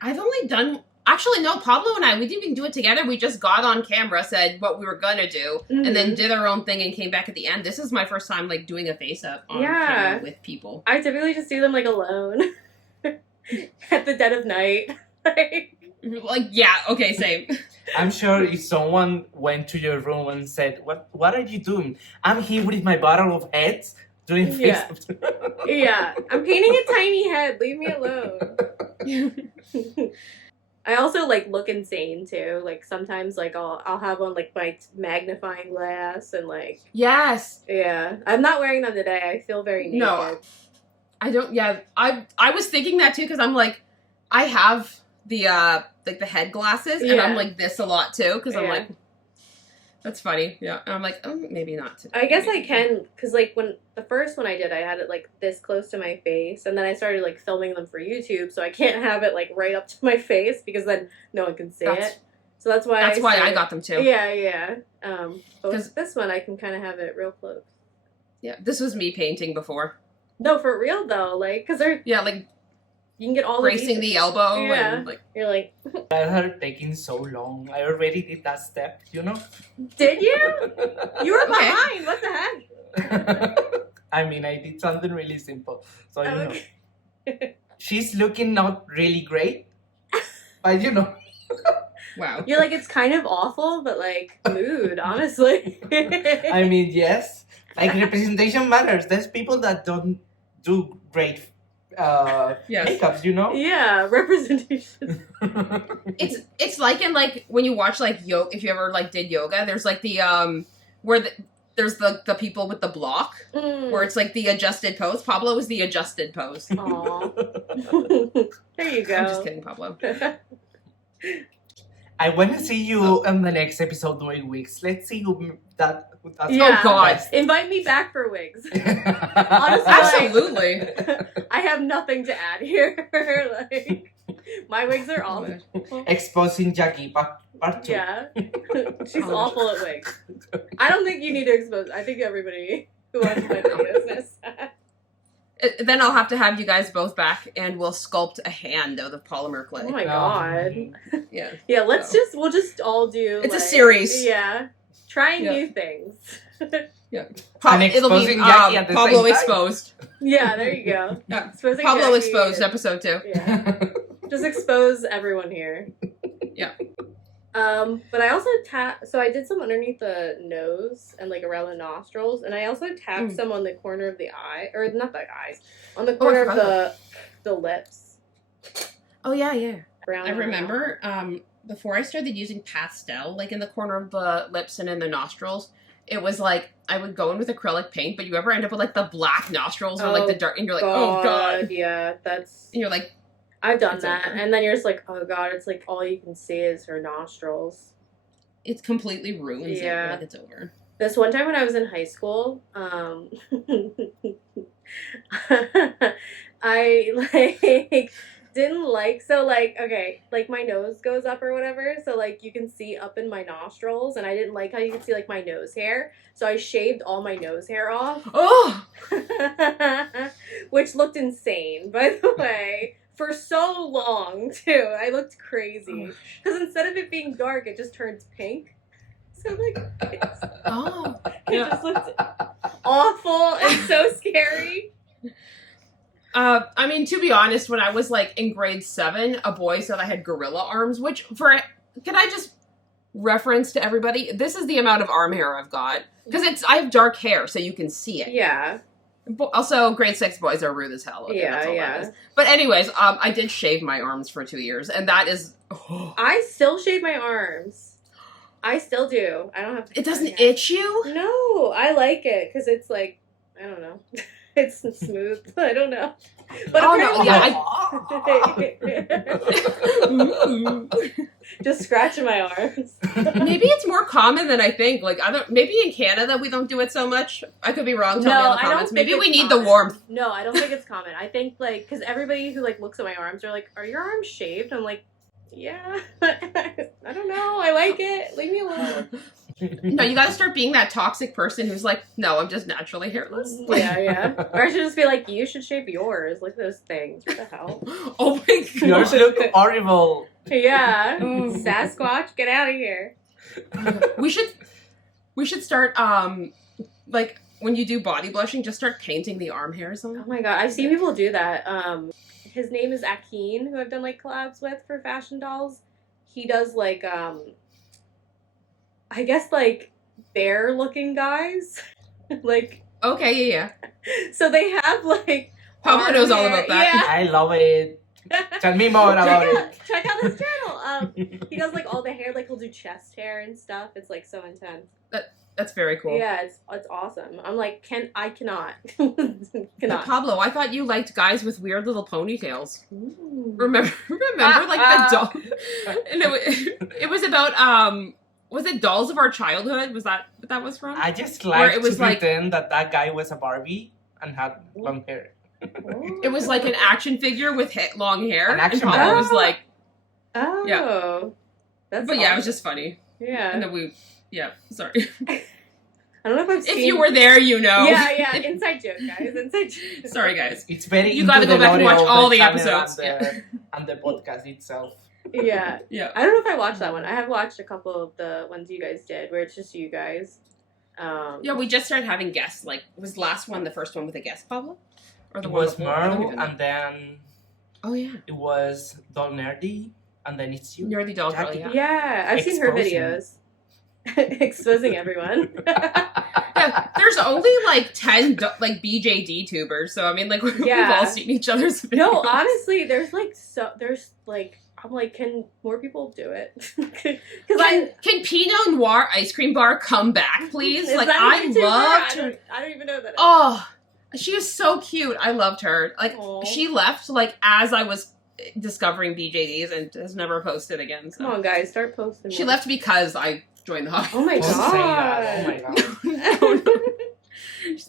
I've only done... Actually, no, Pablo and I, we didn't even do it together. We just got on camera, said what we were gonna do, and then did our own thing and came back at the end. This is my first time, like, doing a face-up on camera with people. I typically just do them, like, alone. At the dead of night. Like, yeah, okay, same. I'm sure if someone went to your room and said, What are you doing? I'm here with my bottle of heads doing face Yeah. Yeah. I'm painting a tiny head. Leave me alone. I also like look insane too. Like sometimes like I'll have on like my magnifying glass and like Yes. yeah. I'm not wearing them today. I feel very naked. No. I don't, yeah, I was thinking that too, because I'm like, I have the, like the head glasses, and I'm like this a lot too, because I'm like, that's funny, yeah. And I'm like, oh, maybe not today. I guess I can, because like when the first one I did, I had it like this close to my face, and then I started like filming them for YouTube, so I can't have it like right up to my face because then no one can see it. So that's why I got them too. Yeah. But with this one, I can kind of have it real close. Yeah, this was me painting before. No, for real though, like because they're like you can get all bracing the elbow and like you're like. That had taken so long. I already did that step, you know? Did you? You were Okay. behind. What the heck? I mean, I did something really simple. So, you know. Okay. She's looking not really great. But, you know. wow. You're like, it's kind of awful, but like mood, honestly. I mean, yes. Like, representation matters. There's people that don't do great makeups, you know? Yeah, representation. It's like in like when you watch like yoga, if you ever like did yoga, there's like the where there's the people with the block where it's like the adjusted pose. Pablo was the adjusted pose. Aw. There you go. I'm just kidding, Pablo. I want to see you in the next episode doing wigs. Let's see who that's Yeah. Oh God. Invite me back for wigs. Honestly, Absolutely. I have nothing to add here. Like my wigs are awful. Exposing Jacky part 2. Yeah. She's awful at wigs. I don't think you need to expose. I think everybody who watches my videos knows that. Then I'll have to have you guys both back, and we'll sculpt a hand out of polymer clay. Oh my god. Yeah. Yeah, we'll just all do It's like, a series. Yeah. Trying Yeah. new things. Yeah. And It'll be exposing Jacky at the Pablo same time. exposed. Yeah, there you go. Yeah. Exposing Pablo Jacky exposed, and- episode 2. Yeah. Just expose everyone here. Yeah. But I also so I did some underneath the nose and like around the nostrils, and I also tapped some on the corner of the eye, or not the eyes, on the corner of the lips. Oh yeah. Brown I remember before I started using pastel, like in the corner of the lips and in the nostrils, it was like I would go in with acrylic paint, but you ever end up with like the black nostrils or like the dark, and you're like, oh god, yeah, that's. And you're like, I've done that, and then you're just like, oh god, it's like all you can see is her nostrils. It completely ruins it. Yeah. Like it's over. This one time when I was in high school, I like didn't like okay, like my nose goes up or whatever, so like you can see up in my nostrils, and I didn't like how you can see like my nose hair, so I shaved all my nose hair off. Oh, Which looked insane, by the way. For so long, too. I looked crazy. Because instead of it being dark, it just turns pink. So, like, it just looked awful and so scary. I mean, to be honest, when I was, like, in grade 7, a boy said I had gorilla arms, which, can I just reference to everybody? This is the amount of arm hair I've got. Because I have dark hair, so you can see it. Yeah. Also, grade 6 boys are rude as hell. Okay, that's all that is. But anyways, I did shave my arms for 2 years, and that is... I still shave my arms. I still do. I don't have to... It doesn't itch you? No, I like it, because it's like, I don't know. It's smooth. I don't know. But just scratching my arms. Maybe it's more common than I think. Like maybe in Canada we don't do it so much. I could be wrong. Tell me in the comments. Maybe we need the warmth. No, I don't think it's common. I think like because everybody who like looks at my arms are like, "Are your arms shaved?" I'm like, "Yeah." I don't know. I like it. Leave me alone. No, you gotta start being that toxic person who's like, no, I'm just naturally hairless. Yeah. Or I should just be like, you should shave yours. Look at those things. What the hell? Oh my god. Yours look horrible. Yeah. Sasquatch, get out of here. We should start, like, when you do body blushing, just start painting the arm hairs on. Oh my god, I've seen people do that. His name is Akin, who I've done, like, collabs with for fashion dolls. He does, like, I guess, like, bear-looking guys. Like... Okay, yeah. So they have, like... Pablo knows all about that. Yeah. I love it. Tell me more about it. Check out his channel. He does, like, all the hair. Like, he'll do chest hair and stuff. It's, like, so intense. That's very cool. Yeah, it's awesome. I'm like, I cannot. But Pablo, I thought you liked guys with weird little ponytails. Ooh. Remember, like, the doll... And it was about, was it Dolls of Our Childhood? Was that what that was from? I just like to like, pretend that guy was a Barbie and had long hair. It was like an action figure with long hair. And Pablo was like... Oh. Yeah. That's But yeah, it was just funny. Yeah. And then sorry. I don't know if I've seen... If you were there, you know. Yeah. Inside joke, guys. Inside joke. Sorry, guys. It's very... You gotta go back and watch all the episodes. And the podcast itself. Yeah. Yeah. I don't know if I watched that one. I have watched a couple of the ones you guys did where it's just you guys. Yeah, we just started having guests. Like, was last one the first one with a guest, Pablo? Or It was Merle, and then... Oh, yeah. It was Doll Nerdy, and then it's you. Nerdy Doll Girl, Jacky. yeah. Yeah, I've seen her videos. Exposing everyone. Yeah, there's only like 10 like BJD tubers, so I mean, like we've all seen each other's videos. No, honestly, there's I'm like, can more people do it? Can Pinot Noir Ice Cream Bar come back, please? Is like that I loved her. I don't even know that. Oh, she is so cute. I loved her. Like Aww. She left like as I was discovering BJDs and has never posted again. So. Come on, guys, start posting. She left because I joined the hobby. Oh my Don't god! say that. Oh my god.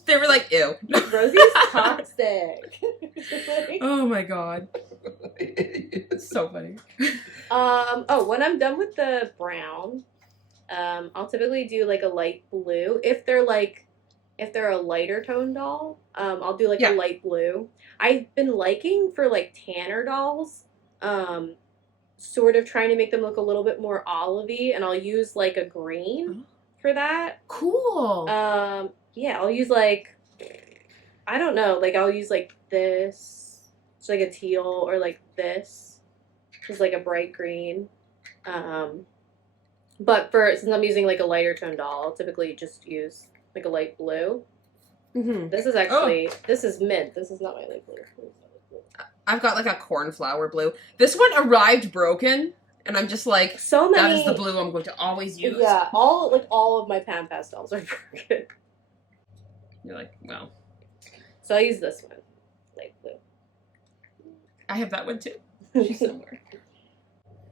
They were like, ew. Rosie's toxic. Oh my god. It's so funny. When I'm done with the brown, I'll typically do like a light blue. If they're a lighter tone doll, I'll do like a light blue. I've been liking for like tanner dolls, sort of trying to make them look a little bit more olivey, and I'll use like a green for that. Cool. Yeah, I'll use like, I don't know, like I'll use like this, it's like a teal, or like this, just like a bright green. But since I'm using like a lighter tone doll, I'll typically just use like a light blue. Mm-hmm. This is actually, this is mint. This is not my light blue. I've got like a cornflower blue. This one arrived broken. And I'm just like, So many. that is the blue I'm going to always use. Yeah, all of my pan pastels are crooked. You're like, well. So I use this one, light blue. I have that one too. She's somewhere.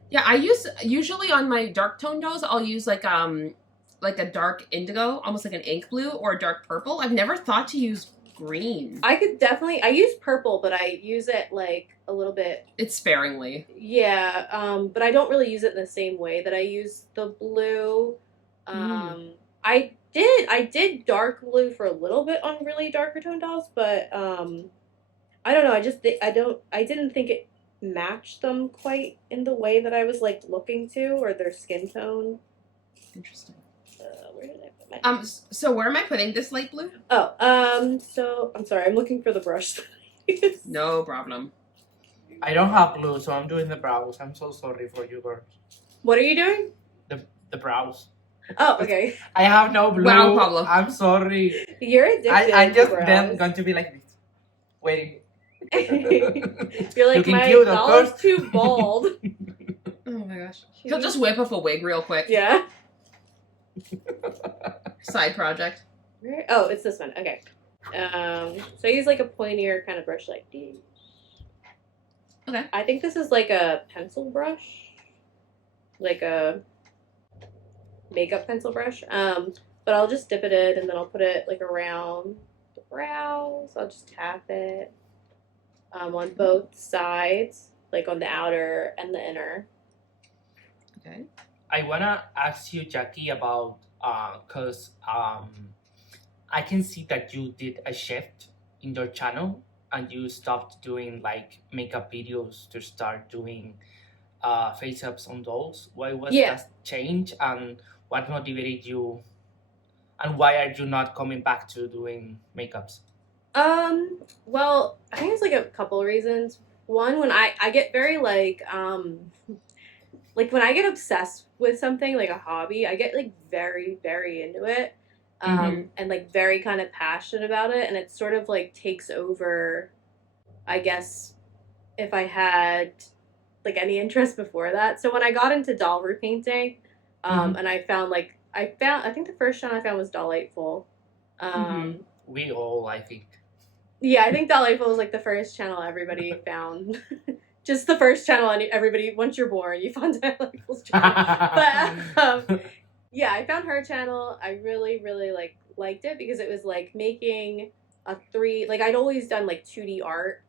Yeah, I usually on my dark tone nose, I'll use like a dark indigo, almost like an ink blue, or a dark purple. I've never thought to use green. I use purple, but I use it like a little bit. It's sparingly. Yeah, but I don't really use it in the same way that I use the blue. I did dark blue for a little bit on really darker tone dolls, but I don't know. I didn't think it matched them quite in the way that I was like looking to, or their skin tone. Interesting. Where did I put my? So where am I putting this light blue? Oh, so I'm sorry. I'm looking for the brush. No problem. I don't have blue, so I'm doing the brows. I'm so sorry for you girls. What are you doing? The brows. Oh, okay. I have no blue. Wow, Pablo. I'm sorry. You're addicted. I'm just to brows. then going to be like this, waiting. You're like, Looking my cute, of doll is course. too bald. Oh my gosh. He'll just whip up a wig real quick. Yeah. Side project. Oh, it's this one. Okay. So I use like a pointier kind of brush like these. Okay. I think this is like a pencil brush. Like a makeup pencil brush. But I'll just dip it in and then I'll put it like around the brows. I'll just tap it on both sides, like on the outer and the inner. Okay. I wanna ask you, Jacky, about cause I can see that you did a shift in your channel and you stopped doing like makeup videos to start doing face ups on dolls. Why was that change, and what motivated you, and why are you not coming back to doing makeups? Well, I think it's like a couple of reasons. One, when I get very like when I get obsessed with something like a hobby, I get like very, very into it. And like very kind of passionate about it, and it sort of like takes over, I guess, if I had like any interest before that. So when I got into doll repainting, and I think the first channel I found was Dolliteful. We all, I think. Yeah, I think Dolliteful was like the first channel everybody found. Just the first channel everybody, once you're born, you found Dolliteful's channel. But yeah, I found her channel. I really, really liked it because it was like making I'd always done like 2D art.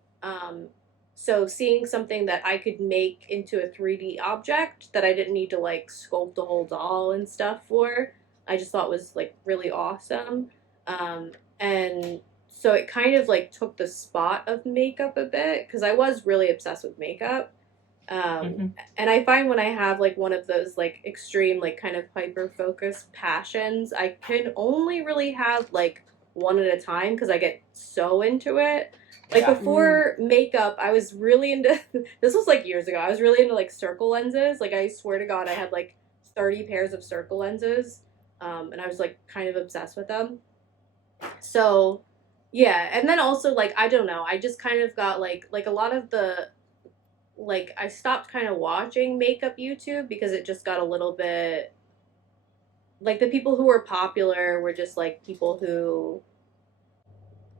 So seeing something that I could make into a 3D object that I didn't need to like sculpt a whole doll and stuff for, I just thought was like really awesome. And so it kind of like took the spot of makeup a bit because I was really obsessed with makeup. And I find when I have like one of those like extreme like kind of hyper focused passions, I can only really have like one at a time because I get so into it. Like before makeup, I was really into this was like years ago. I was really into like circle lenses. Like I swear to God, I had like 30 pairs of circle lenses, and I was like kind of obsessed with them. So yeah, and then also like I don't know, I just kind of got like a lot of the like I stopped kind of watching makeup YouTube because it just got a little bit like the people who were popular were just like people who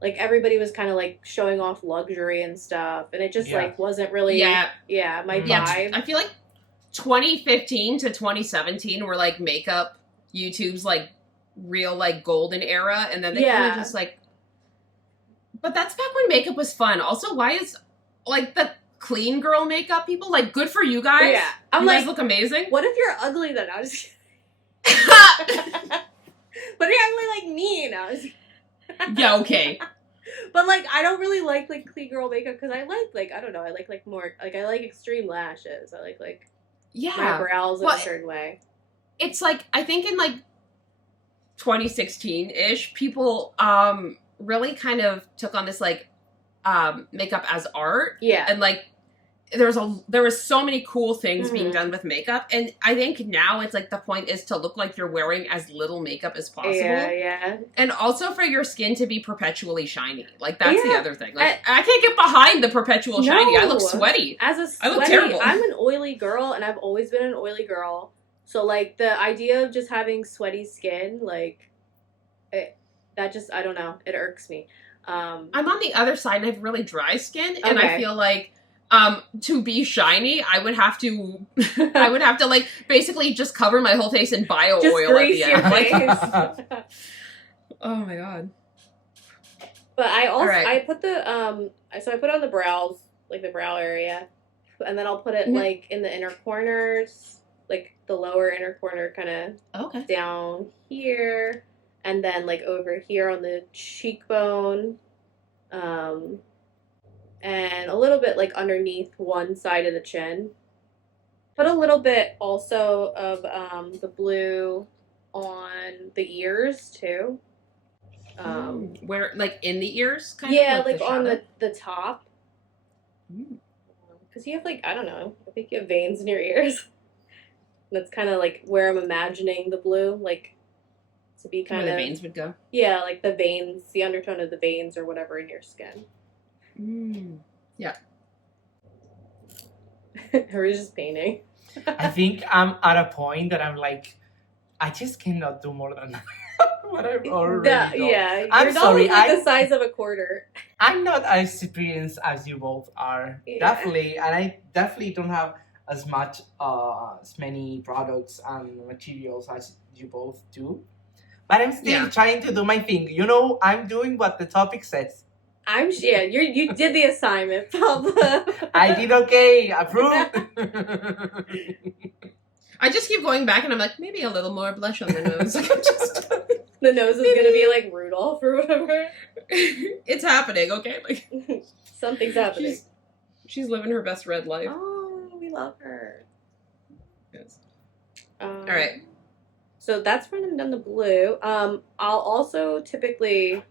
like everybody was kind of like showing off luxury and stuff, and it just like wasn't really my vibe. I feel like 2015 to 2017 were like makeup YouTube's like real like golden era, and then they kind of just like, but that's back when makeup was fun. Also, why is like the clean girl makeup people like good for you guys? Yeah, you guys look amazing. What if you're ugly then? I was but you're ugly like me now. Yeah, okay. But like I don't really like clean girl makeup because I like I don't know, I like more like I like extreme lashes. I like my brows in a certain way. It's like I think in like 2016-ish, people really kind of took on this like makeup as art. Yeah. And like there was so many cool things being Mhm. done with makeup, and I think now it's like the point is to look like you're wearing as little makeup as possible. Yeah. And also for your skin to be perpetually shiny. Like, that's the Yeah. other thing. Like, I can't get behind the perpetual shiny. I look No. sweaty. As a I look sweaty, terrible. I'm an oily girl, and I've always been an oily girl. So, like, the idea of just having sweaty skin, like, that just, I don't know, it irks me. I'm on the other side, and I have really dry skin, and I Okay. feel like to be shiny, I would have to like basically just cover my whole face in bio Just oil at grease the your end. Like, face. oh my god. But I also Alright. I put the so I put it on the brows, like the brow area, and then I'll put it Mhm. like in the inner corners, like the lower inner corner, kind of Okay. down here, and then like over here on the cheekbone, and a little bit like underneath one side of the chin. Put a little bit also of the blue on the ears too. Where, like, in the ears, kind Yeah, of? like the on shadow? the top. Mm. Because you have, like, I don't know, I think you have veins in your ears. That's kind of like where I'm imagining the blue, like, to be kind Where of. the veins would go. Yeah, like the veins, the undertone of the veins or whatever in your skin. Yeah. Hers is painting. I think I'm at a point that I'm like, I just cannot do more than what I've already done. Yeah, I'm your doll sorry, is like the size of a quarter. I'm not as experienced as you both are. Yeah. Definitely, and I definitely don't have as many products and materials as you both do. But I'm still trying to do my thing. You know, I'm doing what the topic says. You did the assignment, Pablo. I did okay. Approved. I just keep going back, and I'm like, maybe a little more blush on the nose. Like, I'm just... The nose is gonna be like Rudolph or whatever. It's happening, okay? Like, something's happening. She's living her best red life. Oh, we love her. Yes. All right. So that's when I'm done the blue. I'll also typically,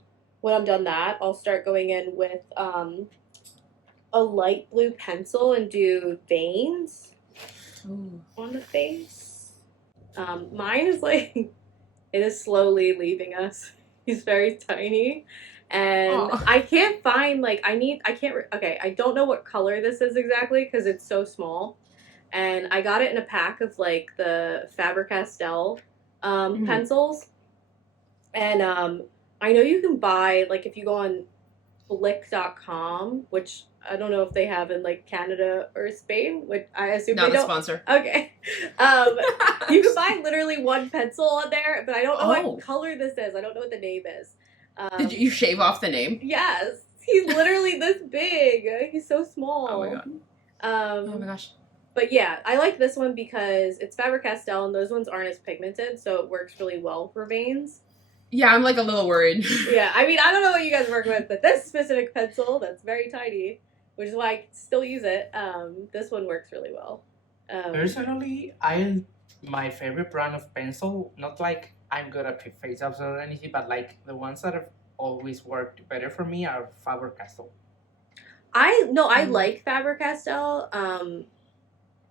when I'm done that, I'll start going in with a light blue pencil and do veins on the face. Mine is like, it is slowly leaving us. He's very tiny. And I can't find, like, I don't know what color this is exactly because it's so small. And I got it in a pack of, like, the Faber-Castell pencils. And I know you can buy, like, if you go on Blick.com, which I don't know if they have in, like, Canada or Spain, which I assume they don't. Not a sponsor. Okay. You can buy literally one pencil on there, but I don't know what color this is. I don't know what the name is. Did you shave off the name? Yes. He's literally this big. He's so small. Oh, my God. Oh, my gosh. But yeah, I like this one because it's Faber-Castell, and those ones aren't as pigmented, so it works really well for veins. Yeah, I'm like a little worried. Yeah, I mean, I don't know what you guys work with, but this specific pencil that's very tiny, which is why I still use it, this one works really well. Personally, my favorite brand of pencil, not like I'm good at face-ups or anything, but like the ones that have always worked better for me are Faber-Castell. I like Faber-Castell.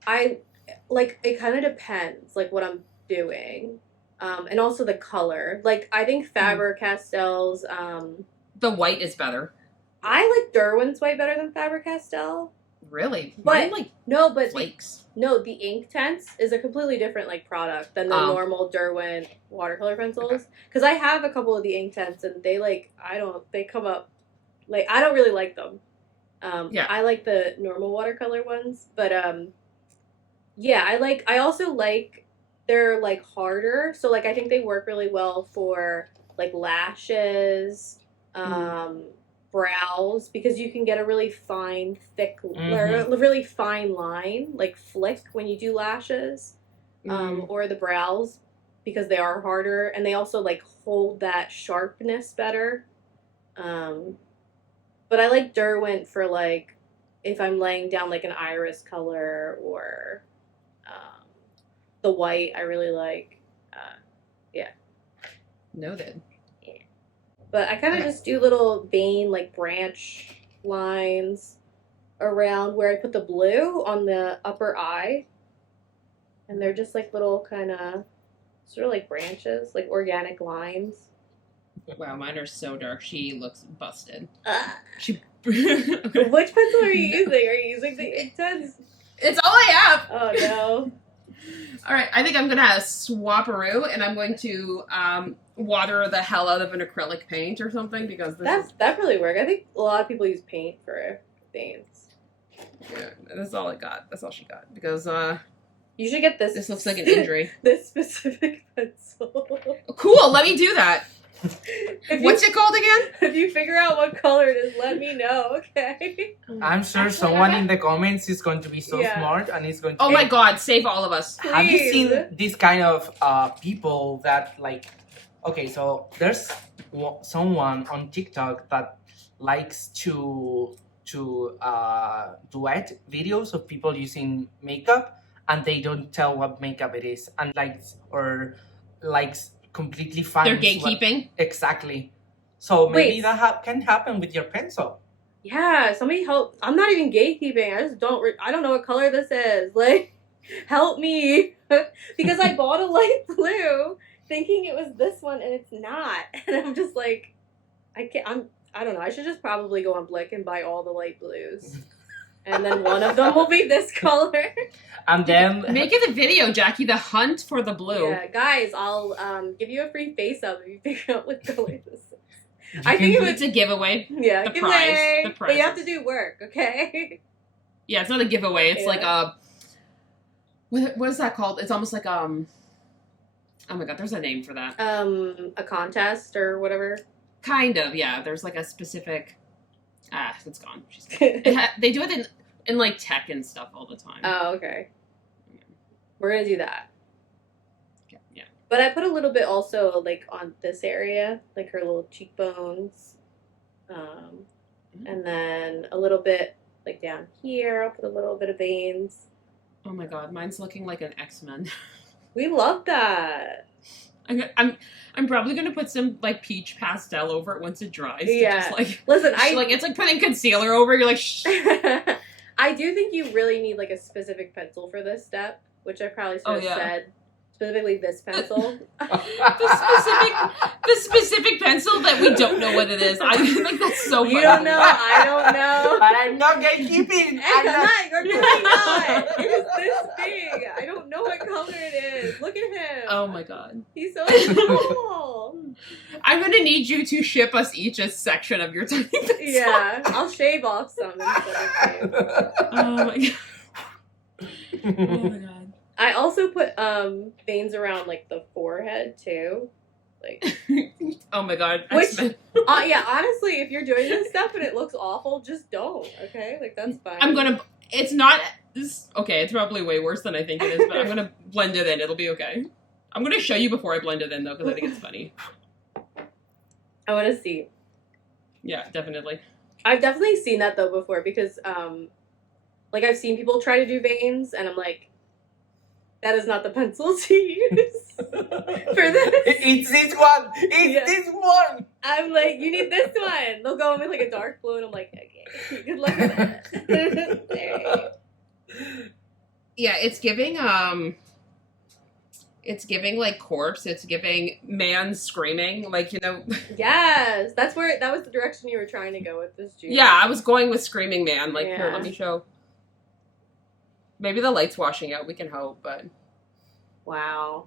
It kind of depends, like, what I'm doing. And also the color. Like, I think Faber-Castell's, the white is better. I like Derwent's white better than Faber-Castell. Really? But, Mine, flakes. The ink tense is a completely different, like, product than the normal Derwent watercolor pencils. Because I have a couple of the ink tense, and they, like, they come up, like, I don't really like them. I like the normal watercolor ones, but, I also like, they're, like, harder, so, like, I think they work really well for, like, lashes, brows, because you can get a really fine, thick, really fine line, like, flick when you do lashes, or the brows, because they are harder, and they also, like, hold that sharpness better. But I like Derwent for, like, if I'm laying down, like, an iris color, or the white I really like. Noted. Yeah. But I kind of just do little vein, like, branch lines around where I put the blue on the upper eye. And they're just like little kind of, sort of like branches, like organic lines. Wow, mine are so dark. She looks busted. Which pencil are you using? Are you using the Inktense? It's all I have. Oh no. All right, I think I'm gonna swap-a-roo, and I'm going to water the hell out of an acrylic paint or something because that really work. I think a lot of people use paint for veins. Yeah, that's all I got. That's all she got because you should get this. This looks like an injury. This specific pencil. Cool. Let me do that. What's it called again? If you figure out what color it is, let me know, okay? I'm sure someone in the comments is going to be so smart and is going to... Oh my god, save all of us. Please. Have you seen this kind of people that like... Okay, so there's someone on TikTok that likes to duet videos of people using makeup and they don't tell what makeup it is and likes completely fine. They're gatekeeping? Exactly. So maybe that can happen with your pencil. Yeah, somebody help. I'm not even gatekeeping. I just I don't know what color this is. Like, help me. Because I bought a light blue thinking it was this one and it's not. And I'm just like, I don't know. I should just probably go on Blick and buy all the light blues. And then one of them will be this color. And then... Make it a video, Jackie. The hunt for the blue. Yeah, guys, I'll give you a free face-up if you figure out what color this is. I think it's a giveaway. Yeah, the prize. But you have to do work, okay? Yeah, it's not a giveaway. It's like a... What is that called? It's almost like, oh my god, there's a name for that. A contest or whatever? Kind of, yeah. There's like a specific... it's gone. She's gone. They do it in like tech and stuff all the time. Oh, okay. We're gonna do that. Yeah. But I put a little bit also like on this area, like her little cheekbones. And then a little bit like down here, I'll put a little bit of veins. Oh my god, mine's looking like an X-Men. We love that. I'm probably gonna put some like peach pastel over it once it dries. Yeah. Just, like, listen, it's like putting concealer over. You're like, shh. I do think you really need like a specific pencil for this step, which I probably should have said. Specifically this pencil. the specific pencil that we don't know what it is. I think that's so funny. You don't know, I don't know. But I'm not gatekeeping. You're really not. It is this big. I don't know what color it is. Look at him. Oh my god. He's so small. I'm gonna need you to ship us each a section of your tiny pencil. Yeah, I'll shave off some instead of Oh my god. Oh my god. I also put veins around like the forehead too, like. Oh my god. Which, yeah, honestly, if you're doing this stuff and it looks awful, just don't. Okay, like that's fine. It's not. Okay, it's probably way worse than I think it is, but I'm gonna blend it in. It'll be okay. I'm gonna show you before I blend it in though, because I think it's funny. I want to see. Yeah, definitely. I've definitely seen that though before because, like I've seen people try to do veins, and I'm like. That is not the pencil to use for this. It's this one. It's this one. I'm like, you need this one. They'll go in with like a dark blue, and I'm like, okay, good luck with that. There. Yeah, it's giving like corpse. It's giving man screaming, like, you know. Yes, that was the direction you were trying to go with this, June. Yeah, I was going with screaming man. Like, here, let me show. Maybe the light's washing out. We can hope, but... Wow.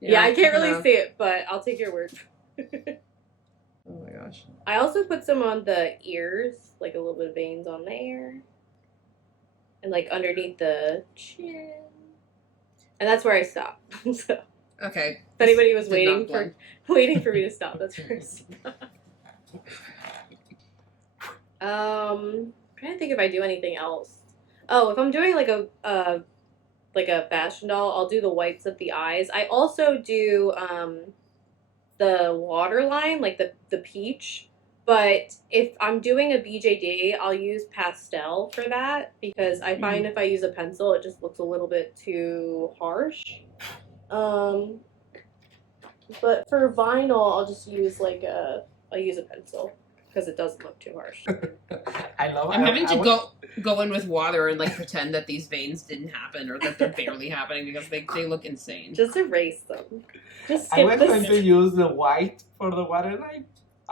Yeah, I can't really see it, but I'll take your word. Oh my gosh. I also put some on the ears, like a little bit of veins on there. And like underneath the chin. And that's where I stopped. So, okay. If anybody was waiting for me to stop, that's where I stopped. I'm trying to think if I do anything else. Oh, if I'm doing like a fashion doll, I'll do the whites of the eyes. I also do the waterline, like the peach. But if I'm doing a BJD, I'll use pastel for that because I find if I use a pencil, it just looks a little bit too harsh. But for vinyl, I'll just use I'll use a pencil. because it doesn't look too harsh. I love it. I'm having to go in with water and like pretend that these veins didn't happen or that they're barely happening because they look insane. Just erase them. Just I skip was going to use the white for the waterline.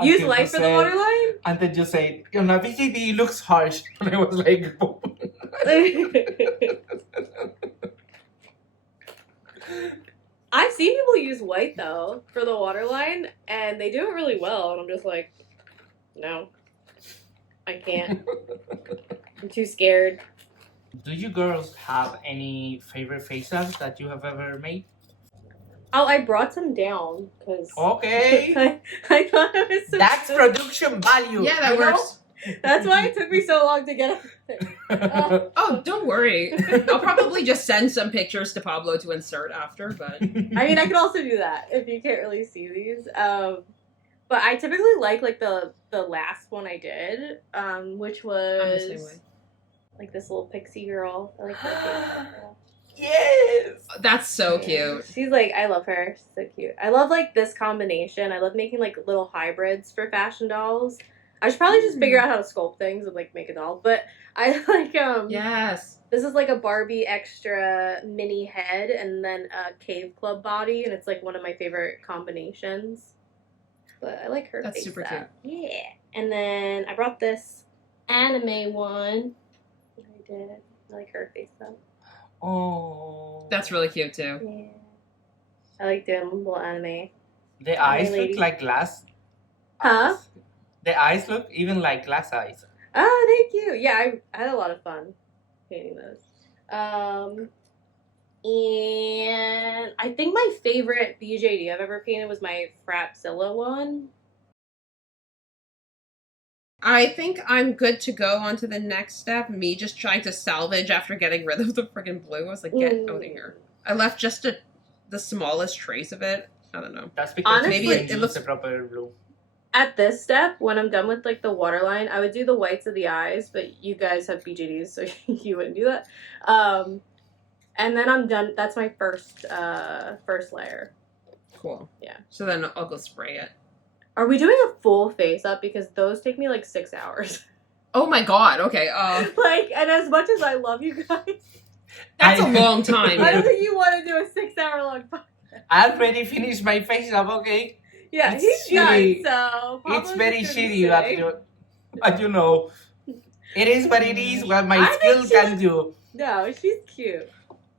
Use until white you for the said- waterline? And then you say, you know, BGD looks harsh. And I was like, I've seen people use white though for the waterline, and they do it really well. And I'm just like, no, I can't. I'm too scared. do you girls have any favorite face-ups that you have ever made? Oh, I brought some down because Okay. I thought it was so That's good. production value. Yeah, that you know? works. That's why it took me so long to get it. Oh, don't worry. I'll probably just send some pictures to Pablo to insert after, but I mean, I could also do that if you can't really see these. But I typically like the last one I did, which I'm the same was way. like this little pixie girl. I like her face. Yes. That's so Yeah. cute. She's like, I love her. She's so cute. I love like this combination. I love making like little hybrids for fashion dolls. I should probably just figure out how to sculpt things and like make a doll. But I like Yes. this is like a Barbie extra mini head and then a Cave Club body, and it's like one of my favorite combinations. But I like her That's face super up. Yeah. And then I brought this anime one. I did. I like her face up. Oh. That's really cute too. Yeah. I like doing little anime. The eyes lady. look like glass. Huh? The eyes look even like glass eyes. Oh, thank you. Yeah, I had a lot of fun painting those. And I think my favorite BJD I've ever painted was my Frapzilla one. I think I'm good to go on to the next step. Me just trying to salvage after getting rid of the friggin' blue. I was like, get out of here. I left just the smallest trace of it. I don't know. That's because Honestly, maybe it it looks looks- the proper blue. At this step, when I'm done with like the waterline, I would do the whites of the eyes, but you guys have BJDs, so you wouldn't do that. And then I'm done. That's my first layer. Cool. Yeah. So then I'll go spray it. Are we doing a full face up? Because those take me like 6 hours. Oh my god, okay. Like, and as much as I love you guys, That's a long time. I don't Yeah. think you want to do a 6 hour long podcast. I already finished my face up, okay? Yeah, It's he's shitty. done, so It's Pablo's very just gonna shitty, stay. but you know, it is what it is, what my I skill think she can do. No, she's cute.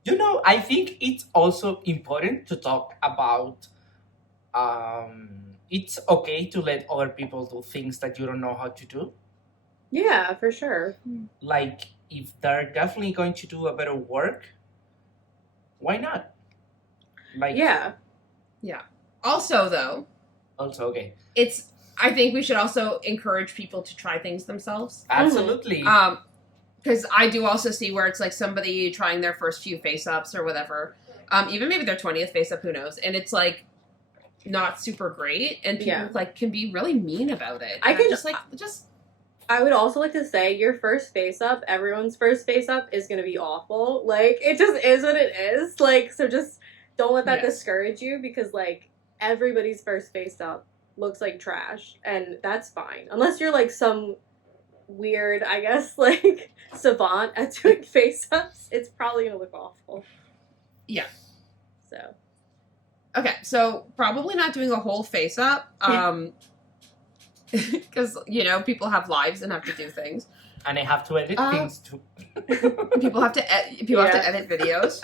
You know, I think it's also important to talk about, it's okay to let other people do things that you don't know how to do. Yeah, for sure. Like, if they're definitely going to do a better work, why not? Like, Yeah. Also, though, also, okay. I think we should also encourage people to try things themselves. Absolutely. Because I do also see where it's like somebody trying their first few face-ups or whatever. Even maybe their 20th face-up, who knows? And it's like not super great, and people Yeah. like can be really mean about it. I And can- just I would also like to say your first face up, everyone's first face up is going to be awful. Like, it just is what it is. Like, so just don't let that Yes. discourage you because, like, everybody's first face up looks like trash, and that's fine. Unless you're, like, some weird, I guess, like, savant at doing face ups, it's probably going to look awful. Yeah. So. okay. So probably not doing a whole face-up. Because, you know, people have lives and have to do things. And I have to edit things too. People have to have to edit videos.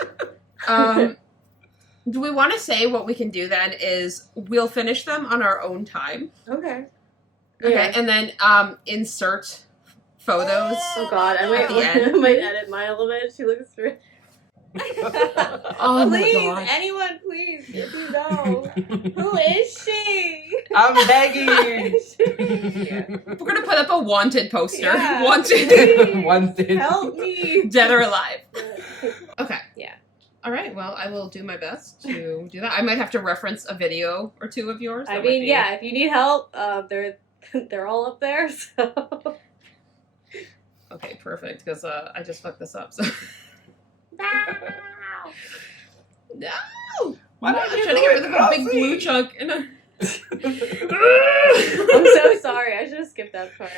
Do we want to say what we can do then is we'll finish them on our own time. Okay. Okay. Yeah. And then insert photos. Oh, God. I might, At the end. I might edit mine a little bit. She looks really... Oh please, my god. anyone, please, let me know. Who is she? I'm Who begging. is she? We're gonna put up a wanted poster. Yeah. Wanted. Please, Wanted. help me. Dead or alive. Okay. Yeah. All right. Well, I will do my best to do that. I might have to reference a video or two of yours. I That might mean, be- yeah, if you need help, they're all up there, so. Okay, perfect. Because I just fucked this up. So. No. What No, are I'm you trying to get rid doing, of a big Rosie? blue chunk. And I'm so sorry. I should have skipped skip that part.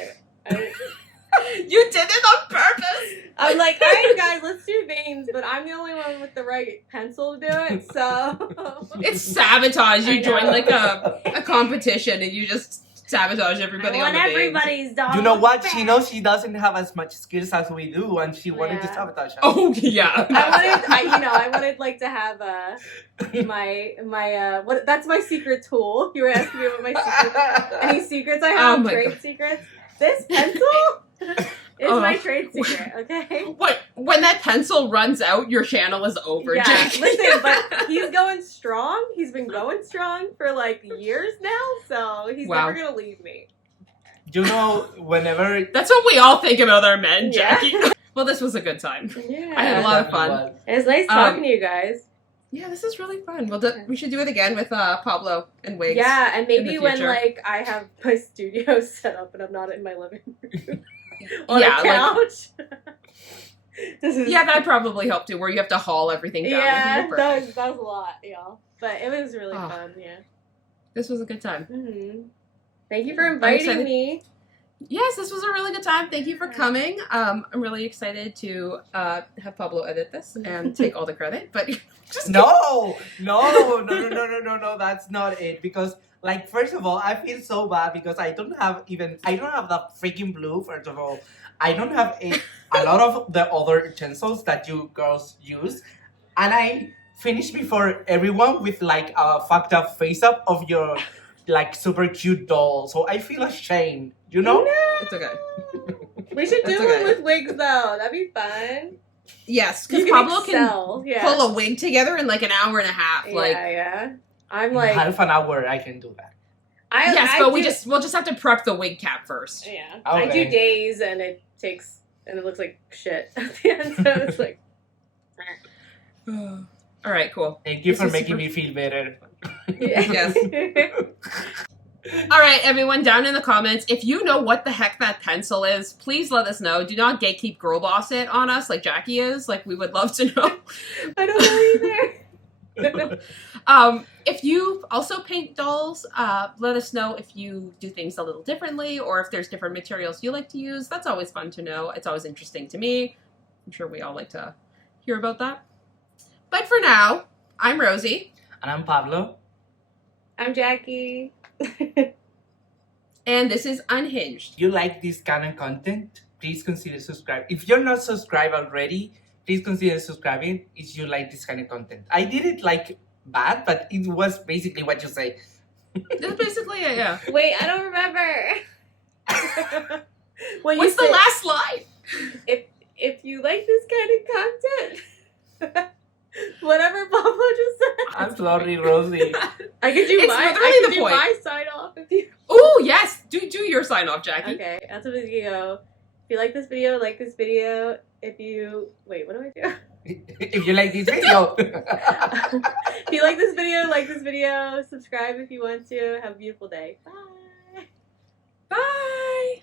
You did it on purpose. I'm like, all right, guys, let's do veins, but I'm the only one with the right pencil to do it, so... It's sabotage. I You join know. like a competition and you just sabotage everybody I on want the veins. everybody's dog. You know what? She knows she doesn't have as much skills as we do, and she wanted to Yeah. sabotage us. Oh yeah. I wanted like to have my what? That's my secret tool. You were asking me what my secret. Any secrets I have? Oh my trade God. secrets. This pencil is my trade secret. Okay. What? When that pencil runs out, your channel is over, Yeah. Jack. Listen, but he's going strong. He's been going strong for like years now, so he's Wow. never gonna leave me. You know, whenever That's what we all think about our men, Yeah. Jackie. Well, this was a good time. Yeah. I had a lot of fun. It was nice talking to you guys. Yeah, this is really fun. We should do it again with Pablo and Wigs. Yeah, and maybe the when future. like I have my studio set up and I'm not in my living room on Yeah, a couch. This is Yeah, that probably helped too, where you have to haul everything down. yeah, Perfect. that was a lot, y'all. But it was really Oh. fun. Yeah. This was a good time. Thank you for inviting excited. me. Yes, this was a really good time. Thank you for coming. I'm really excited to have Pablo edit this and take all the credit. But just No, that's not it. Because, like, first of all, I feel so bad because I don't have the freaking blue, first of all. I don't have a lot of the other utensils that you girls use. And I finished before everyone with, like, a fucked up face up of your, like, super cute doll. So I feel ashamed, you know? It's okay. We should do That's one okay. with wigs though. That'd be fun. Yes, You because can Pablo excel. can pull a wig together in like an hour and a half. Like yeah. I'm In like half an hour, I can do that. yes, I but do, we'll just have to prep the wig cap first. yeah. I do Okay. days and it looks like shit at the end. So it's like All right, cool. Thank you This for was making super- me feel better. Yes. All right, everyone, down in the comments, if you know what the heck that pencil is, please let us know. Do not gatekeep girl boss it on us like Jacky is. Like, we would love to know. I don't know either. If you also paint dolls, let us know if you do things a little differently or if there's different materials you like to use. That's always fun to know. It's always interesting to me. I'm sure we all like to hear about that. But for now, I'm Rosie. And I'm Pablo. I'm Jacky. And this is Unhinged. You like this kind of content, please consider subscribing. If you're not subscribed already, please consider subscribing if you like this kind of content. I did it like bad, but it was basically what you say. That's basically it, yeah. Wait, I don't remember. What you What's the said- last line? If you like this kind of content, whatever Pablo just said. I'm sorry, Rosie. I could do It's my literally I could the do point. my sign off if you Oh, yes. Do your sign off, Jacky. Okay, that's what we go. If you like this video, like this video. If you what do I do? If you like this video. If you like this video, like this video, subscribe if you want to. Have a beautiful day. Bye. Bye.